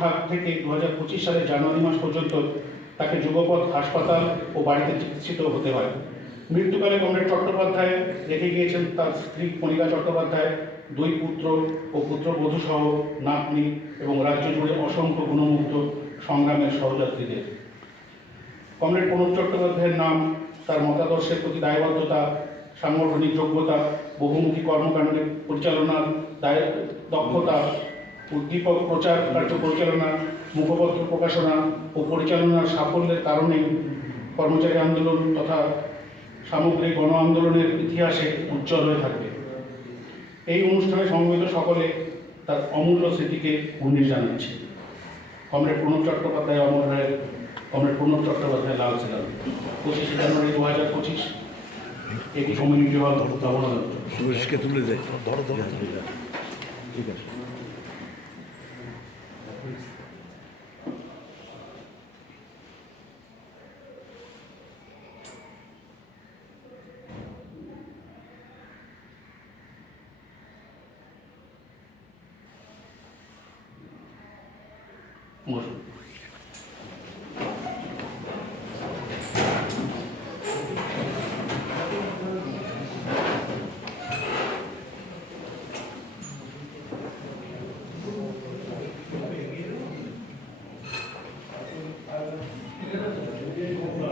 ভাগ থেকে 2025 সালের জানুয়ারি মাস পর্যন্ত তাকে যুগপথ হাসপাতাল ও বাড়িতে চিকিৎসিত হতে হয়। মৃত্যুকালে কমরেড চট্টোপাধ্যায় রেখে গিয়েছেন তার স্ত্রী কণিকা চট্টোপাধ্যায়, 2 পুত্র ও পুত্রবধূ সহ নাতনি এবং রাজ্য জুড়ে অসংখ্য গুণমুগ্ধ সংগ্রামের সহযাত্রীদের। কমরেড প্রণব চট্টোপাধ্যায়ের নাম তার মতাদর্শের প্রতি দায়বদ্ধতা, সাংগঠনিক যোগ্যতা, বহুমুখী কর্মকাণ্ডের পরিচালনার দক্ষতা, উদ্দীপক প্রচার কার্য পরিচালনা, মুখপত্র প্রকাশনা ও পরিচালনার সাফল্যের কারণে কর্মচারী আন্দোলন তথা সামগ্রিক গণ আন্দোলনের ইতিহাসে উজ্জ্বল হয়ে থাকবে। এই অনুষ্ঠানে সমবেত সকলে তার অমূল্য স্মৃতিকে উন্নীত জানাচ্ছে। কমরেড প্রণব চট্টোপাধ্যায় অমর রায়ের কমরেড প্রণব চট্টোপাধ্যায় লাল ছিলেন 25 জানুয়ারি 2025 এটি কমিউনিটি হল ভবন তুলে দেয়। ঠিক আছে।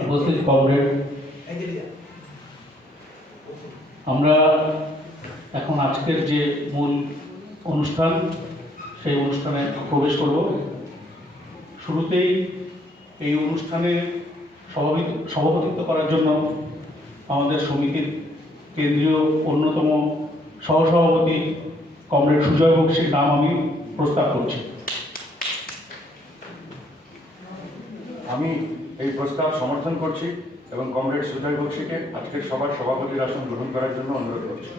উপস্থিত কমরেড, আমরা এখন আজকের যে মূল অনুষ্ঠান সেই অনুষ্ঠানে প্রবেশ করব। শুরুতেই এই অনুষ্ঠানে সভাপতিত্ব করার জন্য আমাদের সমিতির কেন্দ্রীয় অন্যতম সহসভাপতি কমরেড সুজয় বক্সির নাম আমি প্রস্তাব করছি। আমি এই প্রস্তাব সমর্থন করছি এবং কমরেড সুজয় বক্সিকে আজকের সভার সভাপতির আসন গ্রহণ করার জন্য অনুরোধ করছি।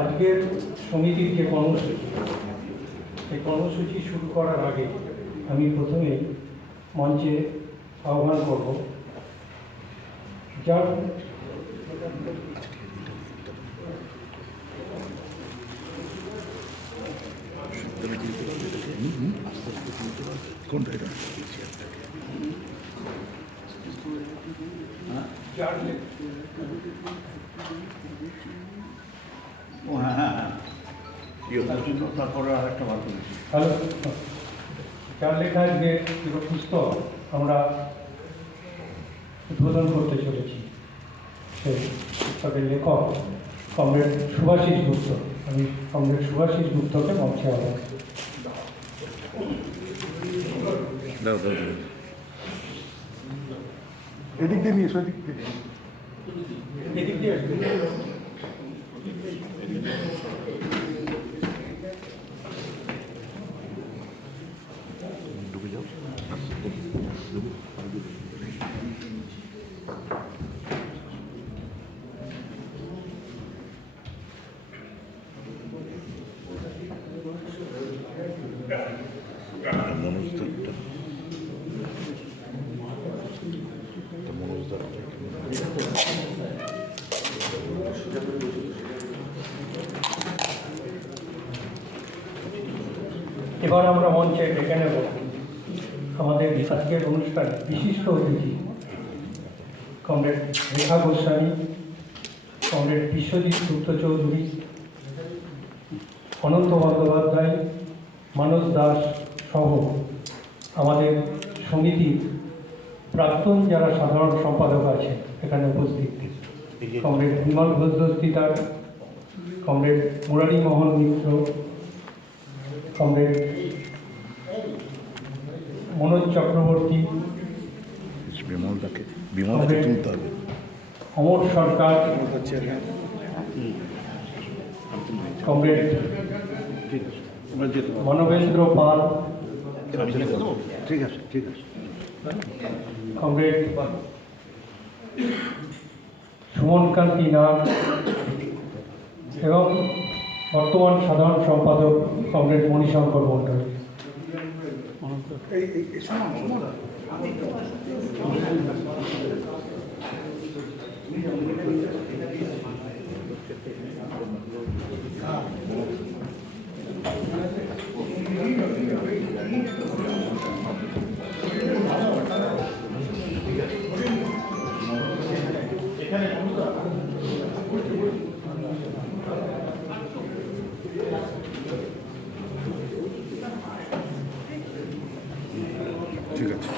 আজকের সমিতির যে কর্মসূচি, সেই কর্মসূচি শুরু করার আগে আমি প্রথমেই মঞ্চে আহ্বান করব যার যার লেখা যে পুস্তক আমরা উদ্বোধন করতে চলেছি, সেই পুস্তকের লেখক কমরেড সুভাষিস গুপ্ত। আমি কমরেড সুভাষিস গুপ্তকে মঞ্চে আহ্বান করি। এদিক দিয়ে নিয়ে এসো, এদিক দিয়ে এবার আমরা মঞ্চে ডেকে নেব আমাদের আজকের অনুষ্ঠানে বিশিষ্ট অতিথি কমরেড রেখা গোস্বামী, কমরেড বিশ্বজিৎ গুপ্ত চৌধুরী, অনন্ত বন্দ্যোপাধ্যায়, মানস দাস সহ আমাদের সমিতির প্রাক্তন যারা সাধারণ সম্পাদক আছেন এখানে উপস্থিত, কমরেড বিমল ঘোষ দস্তিদার, কমরেড মুরারি মোহন মিত্র, কমরেড মনোজ চক্রবর্তী, বিমলকে তুলতে হবে। অমর সরকার, কমরেড মানবেন্দ্র পাল, ঠিক আছে, ঠিক আছে। কমরেড সুমনকান্তি নাগ এবং বর্তমান সাধারণ সম্পাদক কমরেড মণিশঙ্কর মণ্ডল। ঠিক আছে।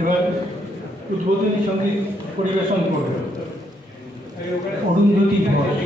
এবার উদ্বোধনী সঙ্গীত পরিবেশন করবে অরুন্ধতী ঘোষ।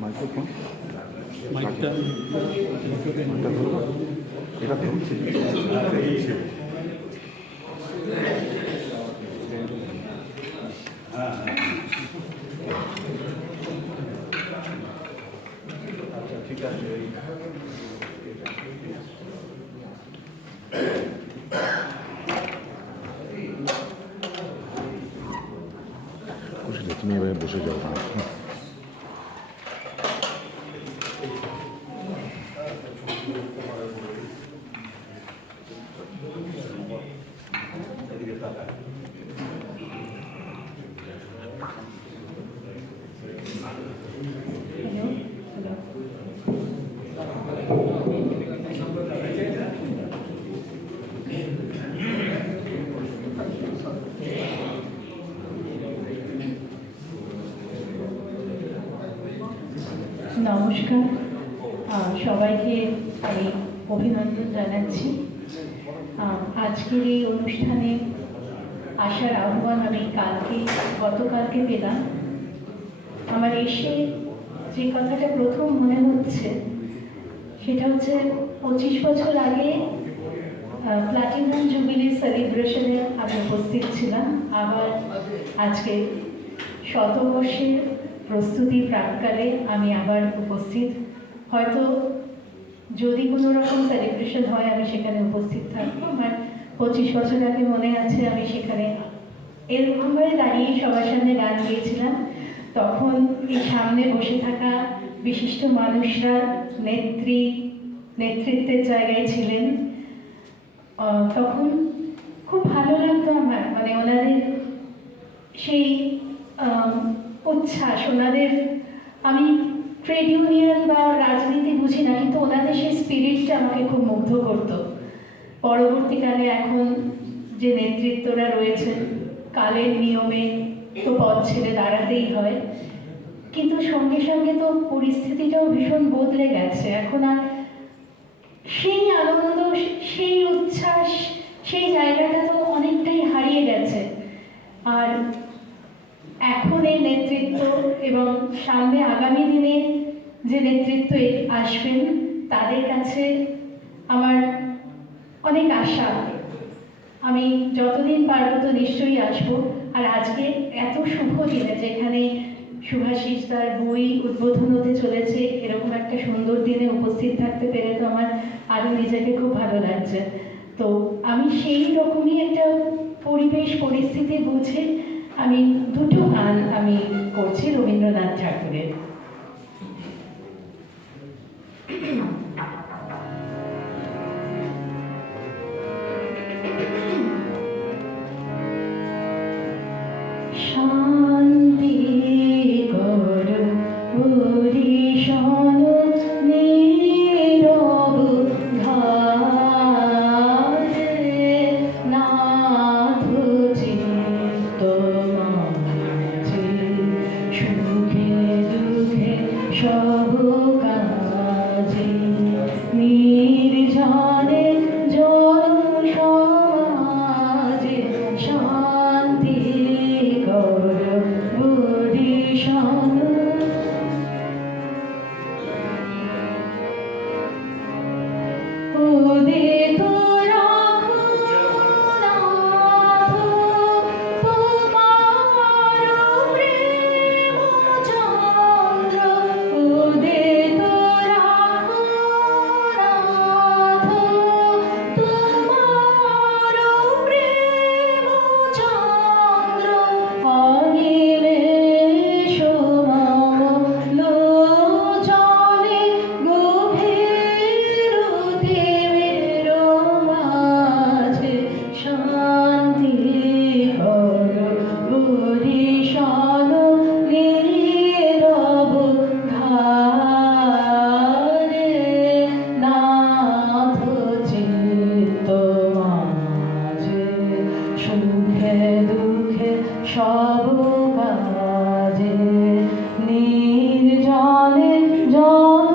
মাইক্রোফোন মাইকটা ধরবো, এটা ধরছি। ঠিক আছে। তুমি এভাবে বসে যাও। নমস্কার, সবাইকে আমি অভিনন্দন জানাচ্ছি। আজকের এই অনুষ্ঠানে আসার আহ্বান আমি গতকালকে পেলাম। আমার এসে যে কথাটা প্রথম মনে হচ্ছে সেটা হচ্ছে 25 বছর আগে প্লাটিনাম জুবিলি সেলিব্রেশনে আমি উপস্থিত ছিলাম। আবার আজকে শতবর্ষের প্রস্তুতি প্রাককালে আমি আবার উপস্থিত। হয়তো যদি কোনো রকম সেলিব্রেশন হয় আমি সেখানে উপস্থিত থাকবো। আমার 25 বছর আগে মনে আছে আমি সেখানে এরকমভাবে দাঁড়িয়ে সবার সামনে গান গেয়েছিলাম। তখন এই সামনে বসে থাকা বিশিষ্ট মানুষরা নেতৃত্বের জায়গায় ছিলেন। তখন খুব ভালো লাগতো আমার, মানে ওনাদের সেই উচ্ছ্বাস, ওনাদের, আমি ট্রেড ইউনিয়ন বা রাজনীতি বুঝি না, কিন্তু ওনাদের সেই স্পিরিটটা আমাকে খুব মুগ্ধ করত। পরবর্তীকালে এখন যে নেতৃত্বরা রয়েছেন, কালের নিয়মে তো পথ ছেড়ে দাঁড়াতেই হয়, কিন্তু সঙ্গে সঙ্গে তো পরিস্থিতিটাও ভীষণ বদলে গেছে। এখন আর সেই আনন্দ, সেই উচ্ছ্বাস, সেই জায়গাটা তো অনেকটাই হারিয়ে গেছে। আর এখন এই নেতৃত্ব এবং সামনে আগামী দিনে যে নেতৃত্ব আসবেন তাদের কাছে আমার অনেক আশা। আমি যতদিন পারবো তো নিশ্চয়ই আসবো। আর আজকে এত শুভ দিনে যেখানে শুভাশিস তার বই উদ্বোধন হতে চলেছে, এরকম একটা সুন্দর দিনে উপস্থিত থাকতে পেরে তো আমার আরও নিজেকে খুব ভালো লাগছে। তো আমি সেই রকমই একটা পরিবেশ পরিস্থিতি বুঝে আমি দুটো গান আমি করছি রবীন্দ্রনাথ ঠাকুরের। শান্তি কর হরিশন নীরব ধারে, নাথ চিত্ত মাঝে সুখে দুঃখে সব কাজে, নির্জনে জন সমাজে শান্তি কর হরিশন। উদিত রাখো নাথ তোমার প্রেম চন্দ্র, উদিত রাখো নাথ তোমার প্রেম চন্দ্র, অনিমেষ মম লোচনে গভীর দেবের মাঝে শান্তি কর হরিশন নীরব ধারে, নাথ চিত্ত মাঝে সুখে দুঃখে সব কাজে, নির্জনে জন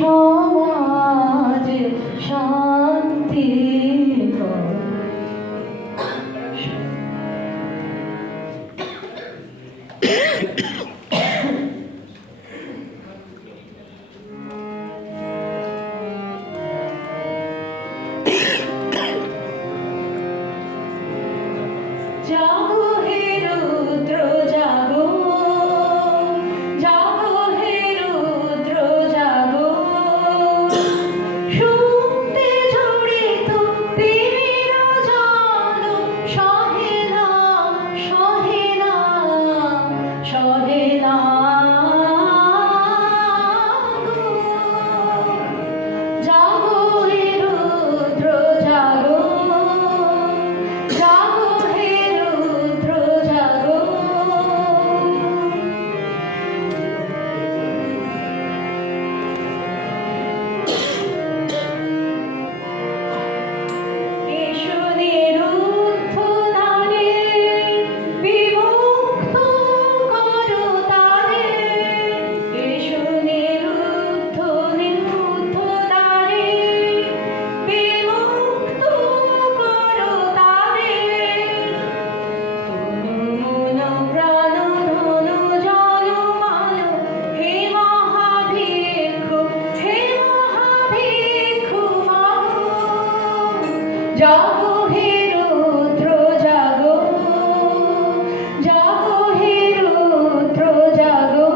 সমাজে শান্তি কর। জাগো হে রুদ্র জাগো, জাগো হে রুদ্র জাগো, সুপ্তে জড়িত তীর জালো, সহে না সহে না সহে না গো। জাগো হে রুদ্র জাগো, জাগো হে রুদ্র জাগো, এসো নিরুদ্ধ দ্বারে, বিমুক্ত করো তারে, এসো নিরুদ্ধ নিরুদ্ধ দ্বারে, বিমুক্ত করো তারে, তনু মন প্রাণ ধন জন মান, হে মহাভিক্ষু হে মহাভিক্ষু মাগো। জাগো হে রুদ্র জাগো, জাগো হে রুদ্র জাগো,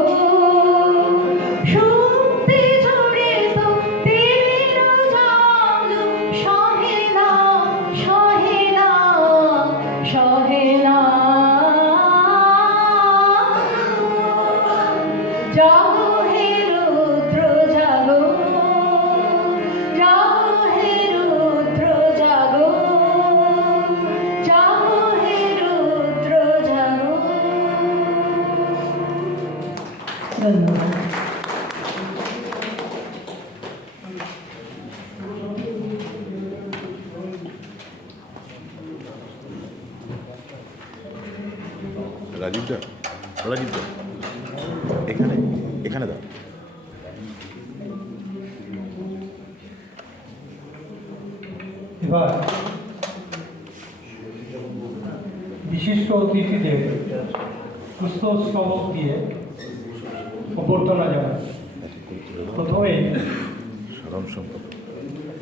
সুপ্তে জড়িত তীর জালো, সহে না সহে না সহে না। জাগো হে রুদ্র জাগো, জাগো হে রুদ্র জাগো, জাগো হে রুদ্র জাগো। ধন্যবাদ। রাজীব দা, রাজীব দা, এখানে এখানে দাও। এবার বিশিষ্ট অতিথিদের পুষ্পস্তবক দিয়ে অভ্যর্থনা জানাই। প্রথমে সাধারণ সম্পাদক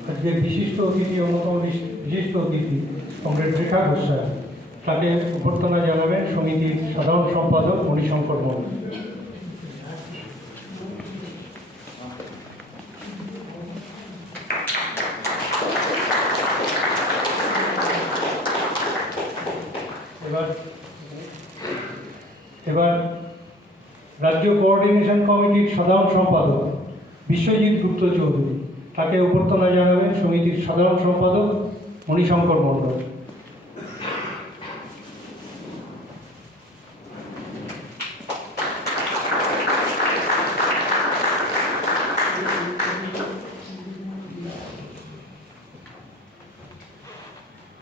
আজকের বিশিষ্ট অতিথি, অন্যতম বিশিষ্ট অতিথি কমরেড রেখা গোস্বামী, তাকে অভ্যর্থনা জানাবেন সমিতির সাধারণ সম্পাদক মণিশঙ্কর মন্ডল। এবার রাজ্য কোঅর্ডিনেশন কমিটির সাধারণ সম্পাদক বিশ্বজিৎ গুপ্ত চৌধুরী, তাকে অভ্যর্থনা জানাবেন সমিতির সাধারণ সম্পাদক মণিশঙ্কর মণ্ডল।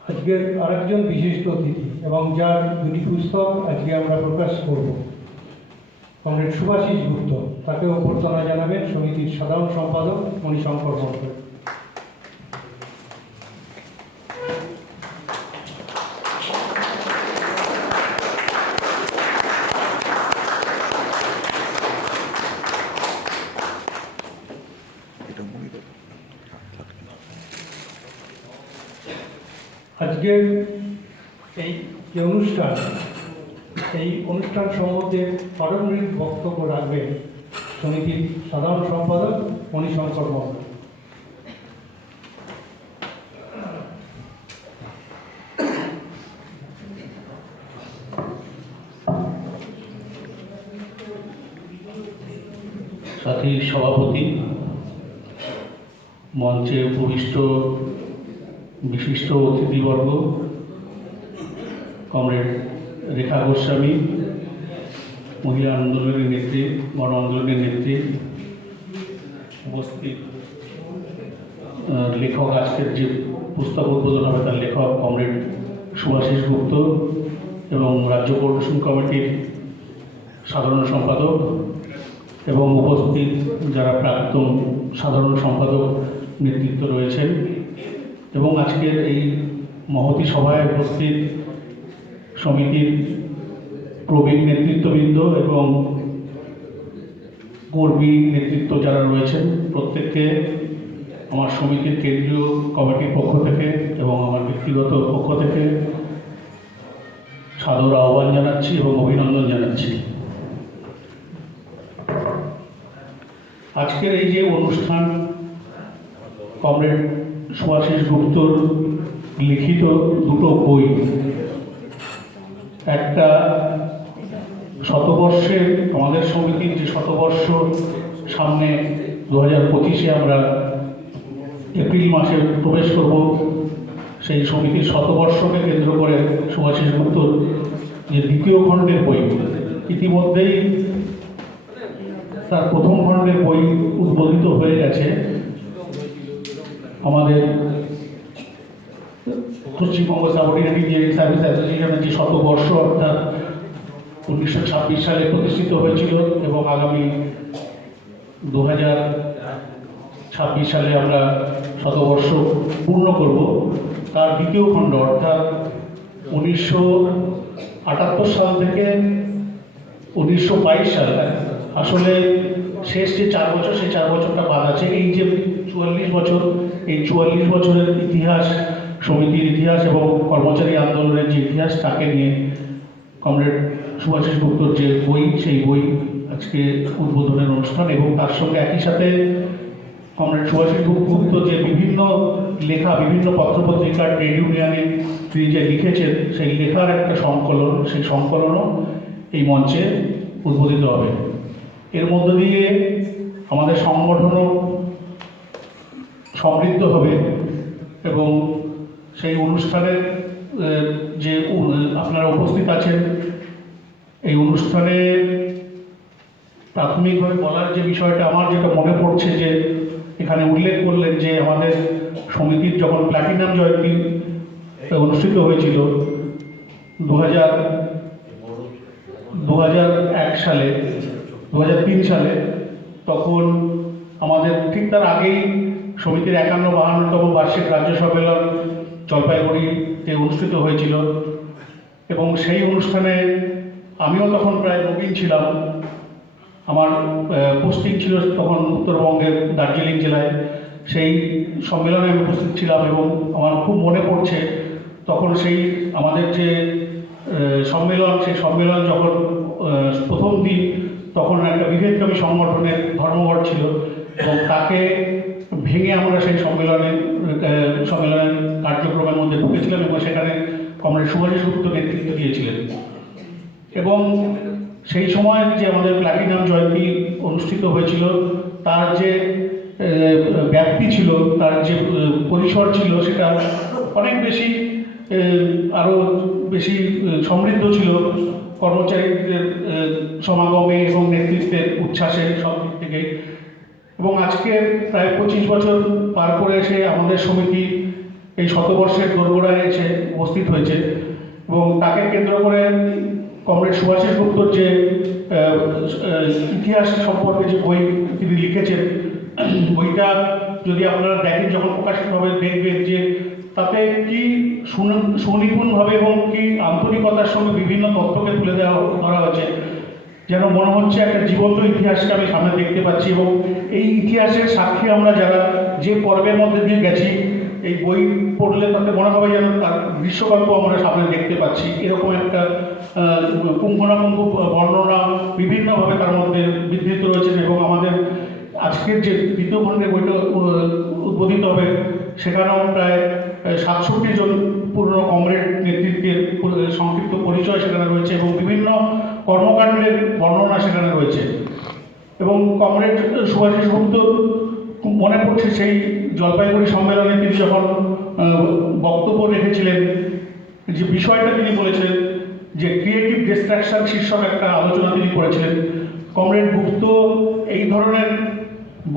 আজকের আরেকজন বিশিষ্ট অতিথি এবং যার দুটি পুস্তক আজকে আমরা প্রকাশ করব, কমরেড সুভাষিস গুপ্ত, তাকে অভ্যর্থনা জানাবেন সমিতির সাধারণ সম্পাদক মণিশঙ্কর মণ্ডল। এটা মনে করো। আজকের এই যে এই অনুষ্ঠান সম্বন্ধে পারম্পরিক বক্তব্য রাখবেন সমিতির সাধারণ সম্পাদক মণিশঙ্কর মণ্ডল। সাথীর সভাপতি, মঞ্চে উপবিষ্ট বিশিষ্ট অতিথিবর্গ, কমরেড রেখা গোস্বামী, মহিলা আন্দোলনের নেত্রী, গণ আন্দোলনের নেত্রী, উপস্থিত লেখক, আজকের যে পুস্তক উদ্বোধন হবে তার লেখক কমরেড সুভাষিস গুপ্ত এবং রাজ্য কোঅর্ডিনেশন কমিটির সাধারণ সম্পাদক এবং উপস্থিত যারা প্রাক্তন সাধারণ সম্পাদক নেতৃত্ব রয়েছেন এবং আজকের এই মহতী সভায় উপস্থিত সমিতির প্রবীণ নেতৃত্ববৃন্দ এবং কর্মী নেতৃত্ব যারা রয়েছেন, প্রত্যেককে আমার সমিতির কেন্দ্রীয় কমিটির পক্ষ থেকে এবং আমার ব্যক্তিগত পক্ষ থেকে সাদর আহ্বান জানাচ্ছি এবং অভিনন্দন জানাচ্ছি। আজকের এই যে অনুষ্ঠান, কমরেড সুভাষিস গুপ্তর লিখিত দুটো বই, একটা শতবর্ষে আমাদের সমিতির যে শতবর্ষ সামনে 2025-এ আমরা এপ্রিল মাসে প্রবেশ করব, সেই সমিতির শতবর্ষকে কেন্দ্র করে সুভাষিস গুপ্তর যে দ্বিতীয় খণ্ডের বই, ইতিমধ্যেই তার প্রথম খণ্ডের বই উদ্বোধিত হয়ে গেছে। আমাদের পশ্চিমবঙ্গ সাবঅর্ডিনেট ইঞ্জিনিয়ারিং সার্ভিস অ্যাসোসিয়েশনের যে শতবর্ষ, অর্থাৎ 1926 সালে প্রতিষ্ঠিত হয়েছিল এবং আগামী 2026 সালে আমরা শতবর্ষ পূর্ণ করব, তার দ্বিতীয় খণ্ড অর্থাৎ 1978 সাল থেকে 1922 সাল, আসলে শেষ যে 4 বছর, সেই 4 বছরটা বাদ আছে। এই যে 44 বছর, এই 44 বছরের ইতিহাস, সমিতির ইতিহাস এবং কর্মচারী আন্দোলনের যে ইতিহাস, তাকে নিয়ে কমরেড সুভাষিস গুপ্তর যে বই, সেই বই আজকে উদ্বোধনের অনুষ্ঠান। এবং তার সঙ্গে একই সাথে কমরেড সুভাষিস গুপ্ত যে বিভিন্ন লেখা, বিভিন্ন পত্রপত্রিকা, ট্রেড ইউনিয়নে তিনি যে লিখেছেন, সেই লেখার একটা সংকলন, সেই সংকলনও এই মঞ্চে উদ্বোধিত হবে। এর মধ্য দিয়ে আমাদের সংগঠনও সমৃদ্ধ হবে এবং সেই অনুষ্ঠানের যে আপনারা উপস্থিত আছেন, এই অনুষ্ঠানে প্রাথমিকভাবে বলার যে বিষয়টা আমার যেটা মনে পড়ছে, যে এখানে উল্লেখ করলেন যে আমাদের সমিতির যখন প্ল্যাটিনাম জয়ন্তী অনুষ্ঠিত হয়েছিল 2001 সালে, 2003 সালে, তখন আমাদের ঠিক তার আগেই সমিতির 51-52তম বার্ষিক রাজ্য সম্মেলন জলপাইগুড়িতে অনুষ্ঠিত হয়েছিল এবং সেই অনুষ্ঠানে আমিও তখন প্রায় নবীন ছিলাম। আমার পোস্টিং ছিল তখন উত্তরবঙ্গের দার্জিলিং জেলায়। সেই সম্মেলনে আমি উপস্থিত ছিলাম এবং আমার খুব মনে পড়ছে তখন সেই আমাদের যে সম্মেলন, সেই সম্মেলন যখন প্রথম দিন, তখন একটা বিভেদকামী সংগঠনের ধর্মঘট ছিল এবং তাকে ভেঙে আমরা সেই সম্মেলনের কার্যক্রমের মধ্যে ঢুকেছিলাম এবং সেখানে কমরেড সুভাষিস গুপ্ত নেতৃত্ব দিয়েছিলেন। এবং সেই সময় যে আমাদের প্ল্যাটিনাম জয়ন্তী অনুষ্ঠিত হয়েছিল, তার যে ব্যাপ্তি ছিল, তার যে পরিসর ছিল, সেটা অনেক বেশি আরও বেশি সমৃদ্ধ ছিল কর্মচারীদের সমাগমে এবং নেতৃত্বের উচ্ছ্বাসে সব দিক থেকে। এবং আজকে প্রায় 25 বছর পার করে এসে আমাদের সমিতি এই শতবর্ষের দোরগোড়ায় এসে উপস্থিত হয়েছে। এবং তাকে কেন্দ্র করে কমরেড সুভাষিস গুপ্তর যে ইতিহাস সম্পর্কে যে বই তিনি লিখেছেন, বইটা যদি আপনারা দেখেন, যখন প্রকাশিত হবে দেখবেন যে তাতে কি সুনিপুণভাবে এবং কি আন্তরিকতার সঙ্গে বিভিন্ন তথ্যকে তুলে ধরা হয়েছে, যেন মনে হচ্ছে একটা জীবন্ত ইতিহাসকে আমি সামনে দেখতে পাচ্ছি। এবং এই ইতিহাসের সাক্ষী আমরা যারা যে পর্বের মধ্যে দিয়ে গেছি, এই বই পড়লে তাতে মনে হবে যেন তার দৃশ্যকল্প আমরা সামনে দেখতে পাচ্ছি। এরকম একটা পুঙ্খানুপুঙ্খ বর্ণনা বিভিন্নভাবে তার মধ্যে বিধৃত রয়েছেন। এবং আমাদের আজকের যে দ্বিতীয় খণ্ডে বইটা উদ্বোধিত হবে, সেখানেও প্রায় 67 জন পুরনো কমরেড নেতৃত্বের সংক্ষিপ্ত পরিচয় সেখানে রয়েছে এবং বিভিন্ন কর্মকাণ্ডের বর্ণনা সেখানে রয়েছে। এবং কমরেড সুভাষিস গুপ্ত মনে পড়ছে সেই জলপাইগুড়ি সম্মেলনে তিনি যখন বক্তব্য রেখেছিলেন, যে বিষয়টা তিনি বলেছিলেন যে ক্রিয়েটিভ ডিস্ট্রাকশন শীর্ষক একটা আলোচনা তিনি করেছিলেন। কমরেড গুপ্ত এই ধরনের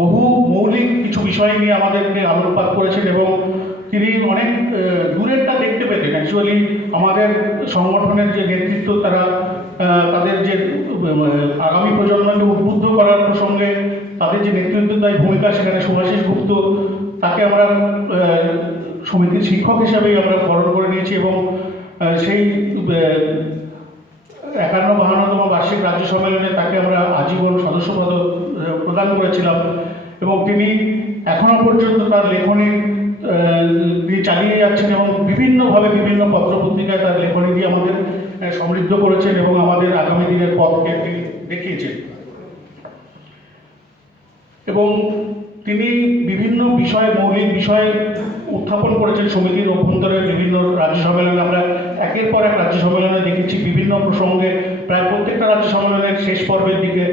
বহু মৌলিক কিছু বিষয় নিয়ে আমাদেরকে আলোকপাত করেছেন এবং তিনি অনেক দূরেরটা দেখতে পেতেন। অ্যাকচুয়ালি আমাদের সংগঠনের যে নেতৃত্ব, তারা তাদের যে আগামী প্রজন্মকে উদ্বুদ্ধ করার প্রসঙ্গে তাদের যে নেতৃত্বদায়ী ভূমিকা, সেখানে সুভাষিস গুপ্ত তাকে আমরা সমিতির শিক্ষক হিসাবেই আমরা বরণ করে নিয়েছি। এবং সেই 51-52তম বার্ষিক রাজ্য সম্মেলনে তাকে আমরা আজীবন সদস্যপদ প্রদান করেছিলাম। এবং তিনি এখনো পর্যন্ত তার লেখনী তিনি চালিয়ে যাচ্ছেন এবং বিভিন্নভাবে বিভিন্ন পত্রপত্রিকায় তার লেখনী দিয়ে আমাদের সমৃদ্ধ করেছেন এবং আমাদের আগামী দিনের পথকে তিনি দেখিয়েছেন। এবং তিনি বিভিন্ন বিষয়, মৌলিক বিষয় উত্থাপন করেছেন সমিতির অভ্যন্তরে বিভিন্ন রাজ্য সম্মেলনে। আমরা একের পর এক রাজ্য সম্মেলনে দেখেছি বিভিন্ন প্রসঙ্গে, প্রায় প্রত্যেকটা রাজ্য সম্মেলনের শেষ পর্বের দিকে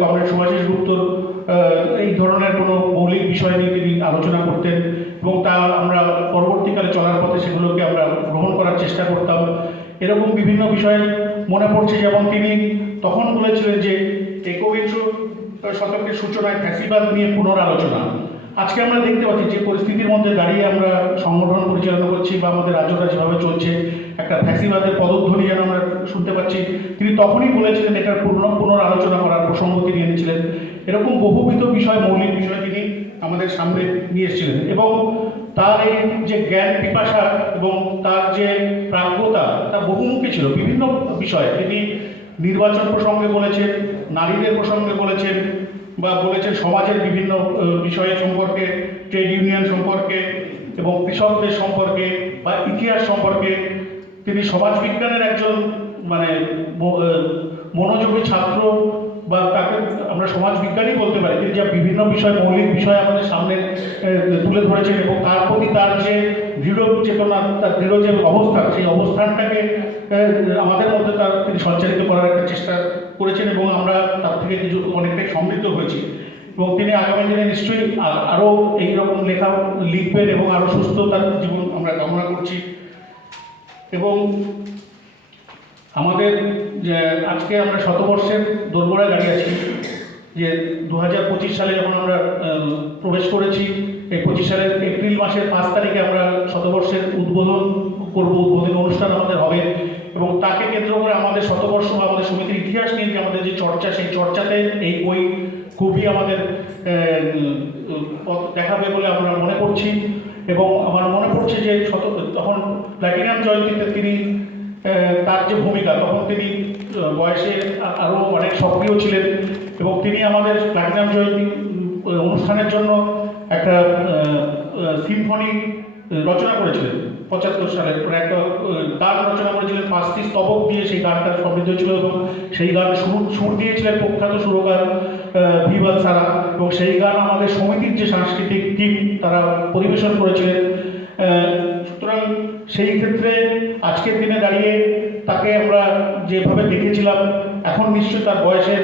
কমরেড সুভাষিস গুপ্তর এই ধরনের কোনো মৌলিক বিষয় নিয়ে তিনি আলোচনা করতেন এবং তা আমরা পরবর্তীকালে চলার পথে সেগুলোকে আমরা গ্রহণ করার চেষ্টা করতাম। এরকম বিভিন্ন বিষয় মনে পড়ছে, যেমন তিনি তখন বলেছিলেন যে 21 শতকের সূচনায় ফ্যাসিবাদ নিয়ে পুনরালোচনা। আজকে আমরা দেখতে পাচ্ছি যে পরিস্থিতির মধ্যে দাঁড়িয়ে আমরা সংগঠন পরিচালনা করছি বা আমাদের রাজ্যটা যেভাবে চলছে, একটা ফ্যাসিবাদের পদধ্বনি যেন আমরা শুনতে পাচ্ছি। তিনি তখনই বলেছিলেন এটার পুনরালোচনা করার প্রসঙ্গ তিনি এনেছিলেন। এরকম বহুবিধ বিষয়, মৌলিক বিষয় তিনি আমাদের সামনে নিয়ে এসেছিলেন। এবং তার এই যে জ্ঞান পিপাসা এবং তার যে প্রাজ্ঞতা, তা বহুমুখী ছিল। বিভিন্ন বিষয়ে তিনি নির্বাচন প্রসঙ্গে বলেছেন, নারীদের প্রসঙ্গে বলেছেন, বা বলেছেন সমাজের বিভিন্ন বিষয় সম্পর্কে, ট্রেড ইউনিয়ন সম্পর্কে এবং কৃষকদের সম্পর্কে বা ইতিহাস সম্পর্কে। তিনি সমাজবিজ্ঞানের একজন মনোযোগী ছাত্র, বা তাকে আমরা সমাজবিজ্ঞানই বলতে পারি। তিনি যা বিভিন্ন বিষয়, মৌলিক বিষয় আমাদের সামনে তুলে ধরেছেন এবং তার প্রতি তার যে দৃঢ় চেতনা, তার দৃঢ় যে অবস্থান, সেই অবস্থানটাকে আমাদের মধ্যে তিনি সঞ্চালিত করার একটা চেষ্টা করেছেন এবং আমরা তার থেকে কিছু অনেকটাই সমৃদ্ধ হয়েছি। এবং তিনি আগামী দিনে নিশ্চয়ই আরও এইরকম লেখা লিখবেন এবং আরও সুস্থ তার জীবন আমরা কামনা করছি। এবং আমাদের যে আজকে আমরা শতবর্ষের দোরগোড়ায় দাঁড়িয়ে আছি, যে 2025 সালে যখন আমরা প্রবেশ করেছি, এই 25 সালের এপ্রিল মাসের 5 তারিখে আমরা শতবর্ষের উদ্বোধন করব, উদ্বোধনী অনুষ্ঠান আমাদের হবে। এবং তাকে কেন্দ্র করে আমাদের শতবর্ষ বা আমাদের সমিতির ইতিহাস নিয়ে যে আমাদের যে চর্চা, সেই চর্চাতে এই বই খুবই আমাদের দেখাবে বলে আমরা মনে করছি। এবং আমার মনে পড়ছে যে তখন প্ল্যাটিনাম জয়ন্তীতে তিনি তার যে ভূমিকা, তখন তিনি বয়সে আরও অনেক সক্রিয় ছিলেন এবং তিনি আমাদের প্ল্যাটিনাম জয়ন্তী অনুষ্ঠানের জন্য একটা সিম্ফনি রচনা করেছিলেন। 75 সালে একটা গান রচনা করেছিলেন, 5টি স্তবক দিয়ে সেই গানটা সমৃদ্ধ ছিল এবং সেই গান সুর দিয়েছিলেন প্রখ্যাত সুরকার ভি বলসারা। এবং সেই গান আমাদের সমিতির যে সাংস্কৃতিক টিম তারা পরিবেশন করেছিলেন। সুতরাং সেই ক্ষেত্রে যেভাবে দেখেছিলাম, এখন নিশ্চয়ই তার বয়সের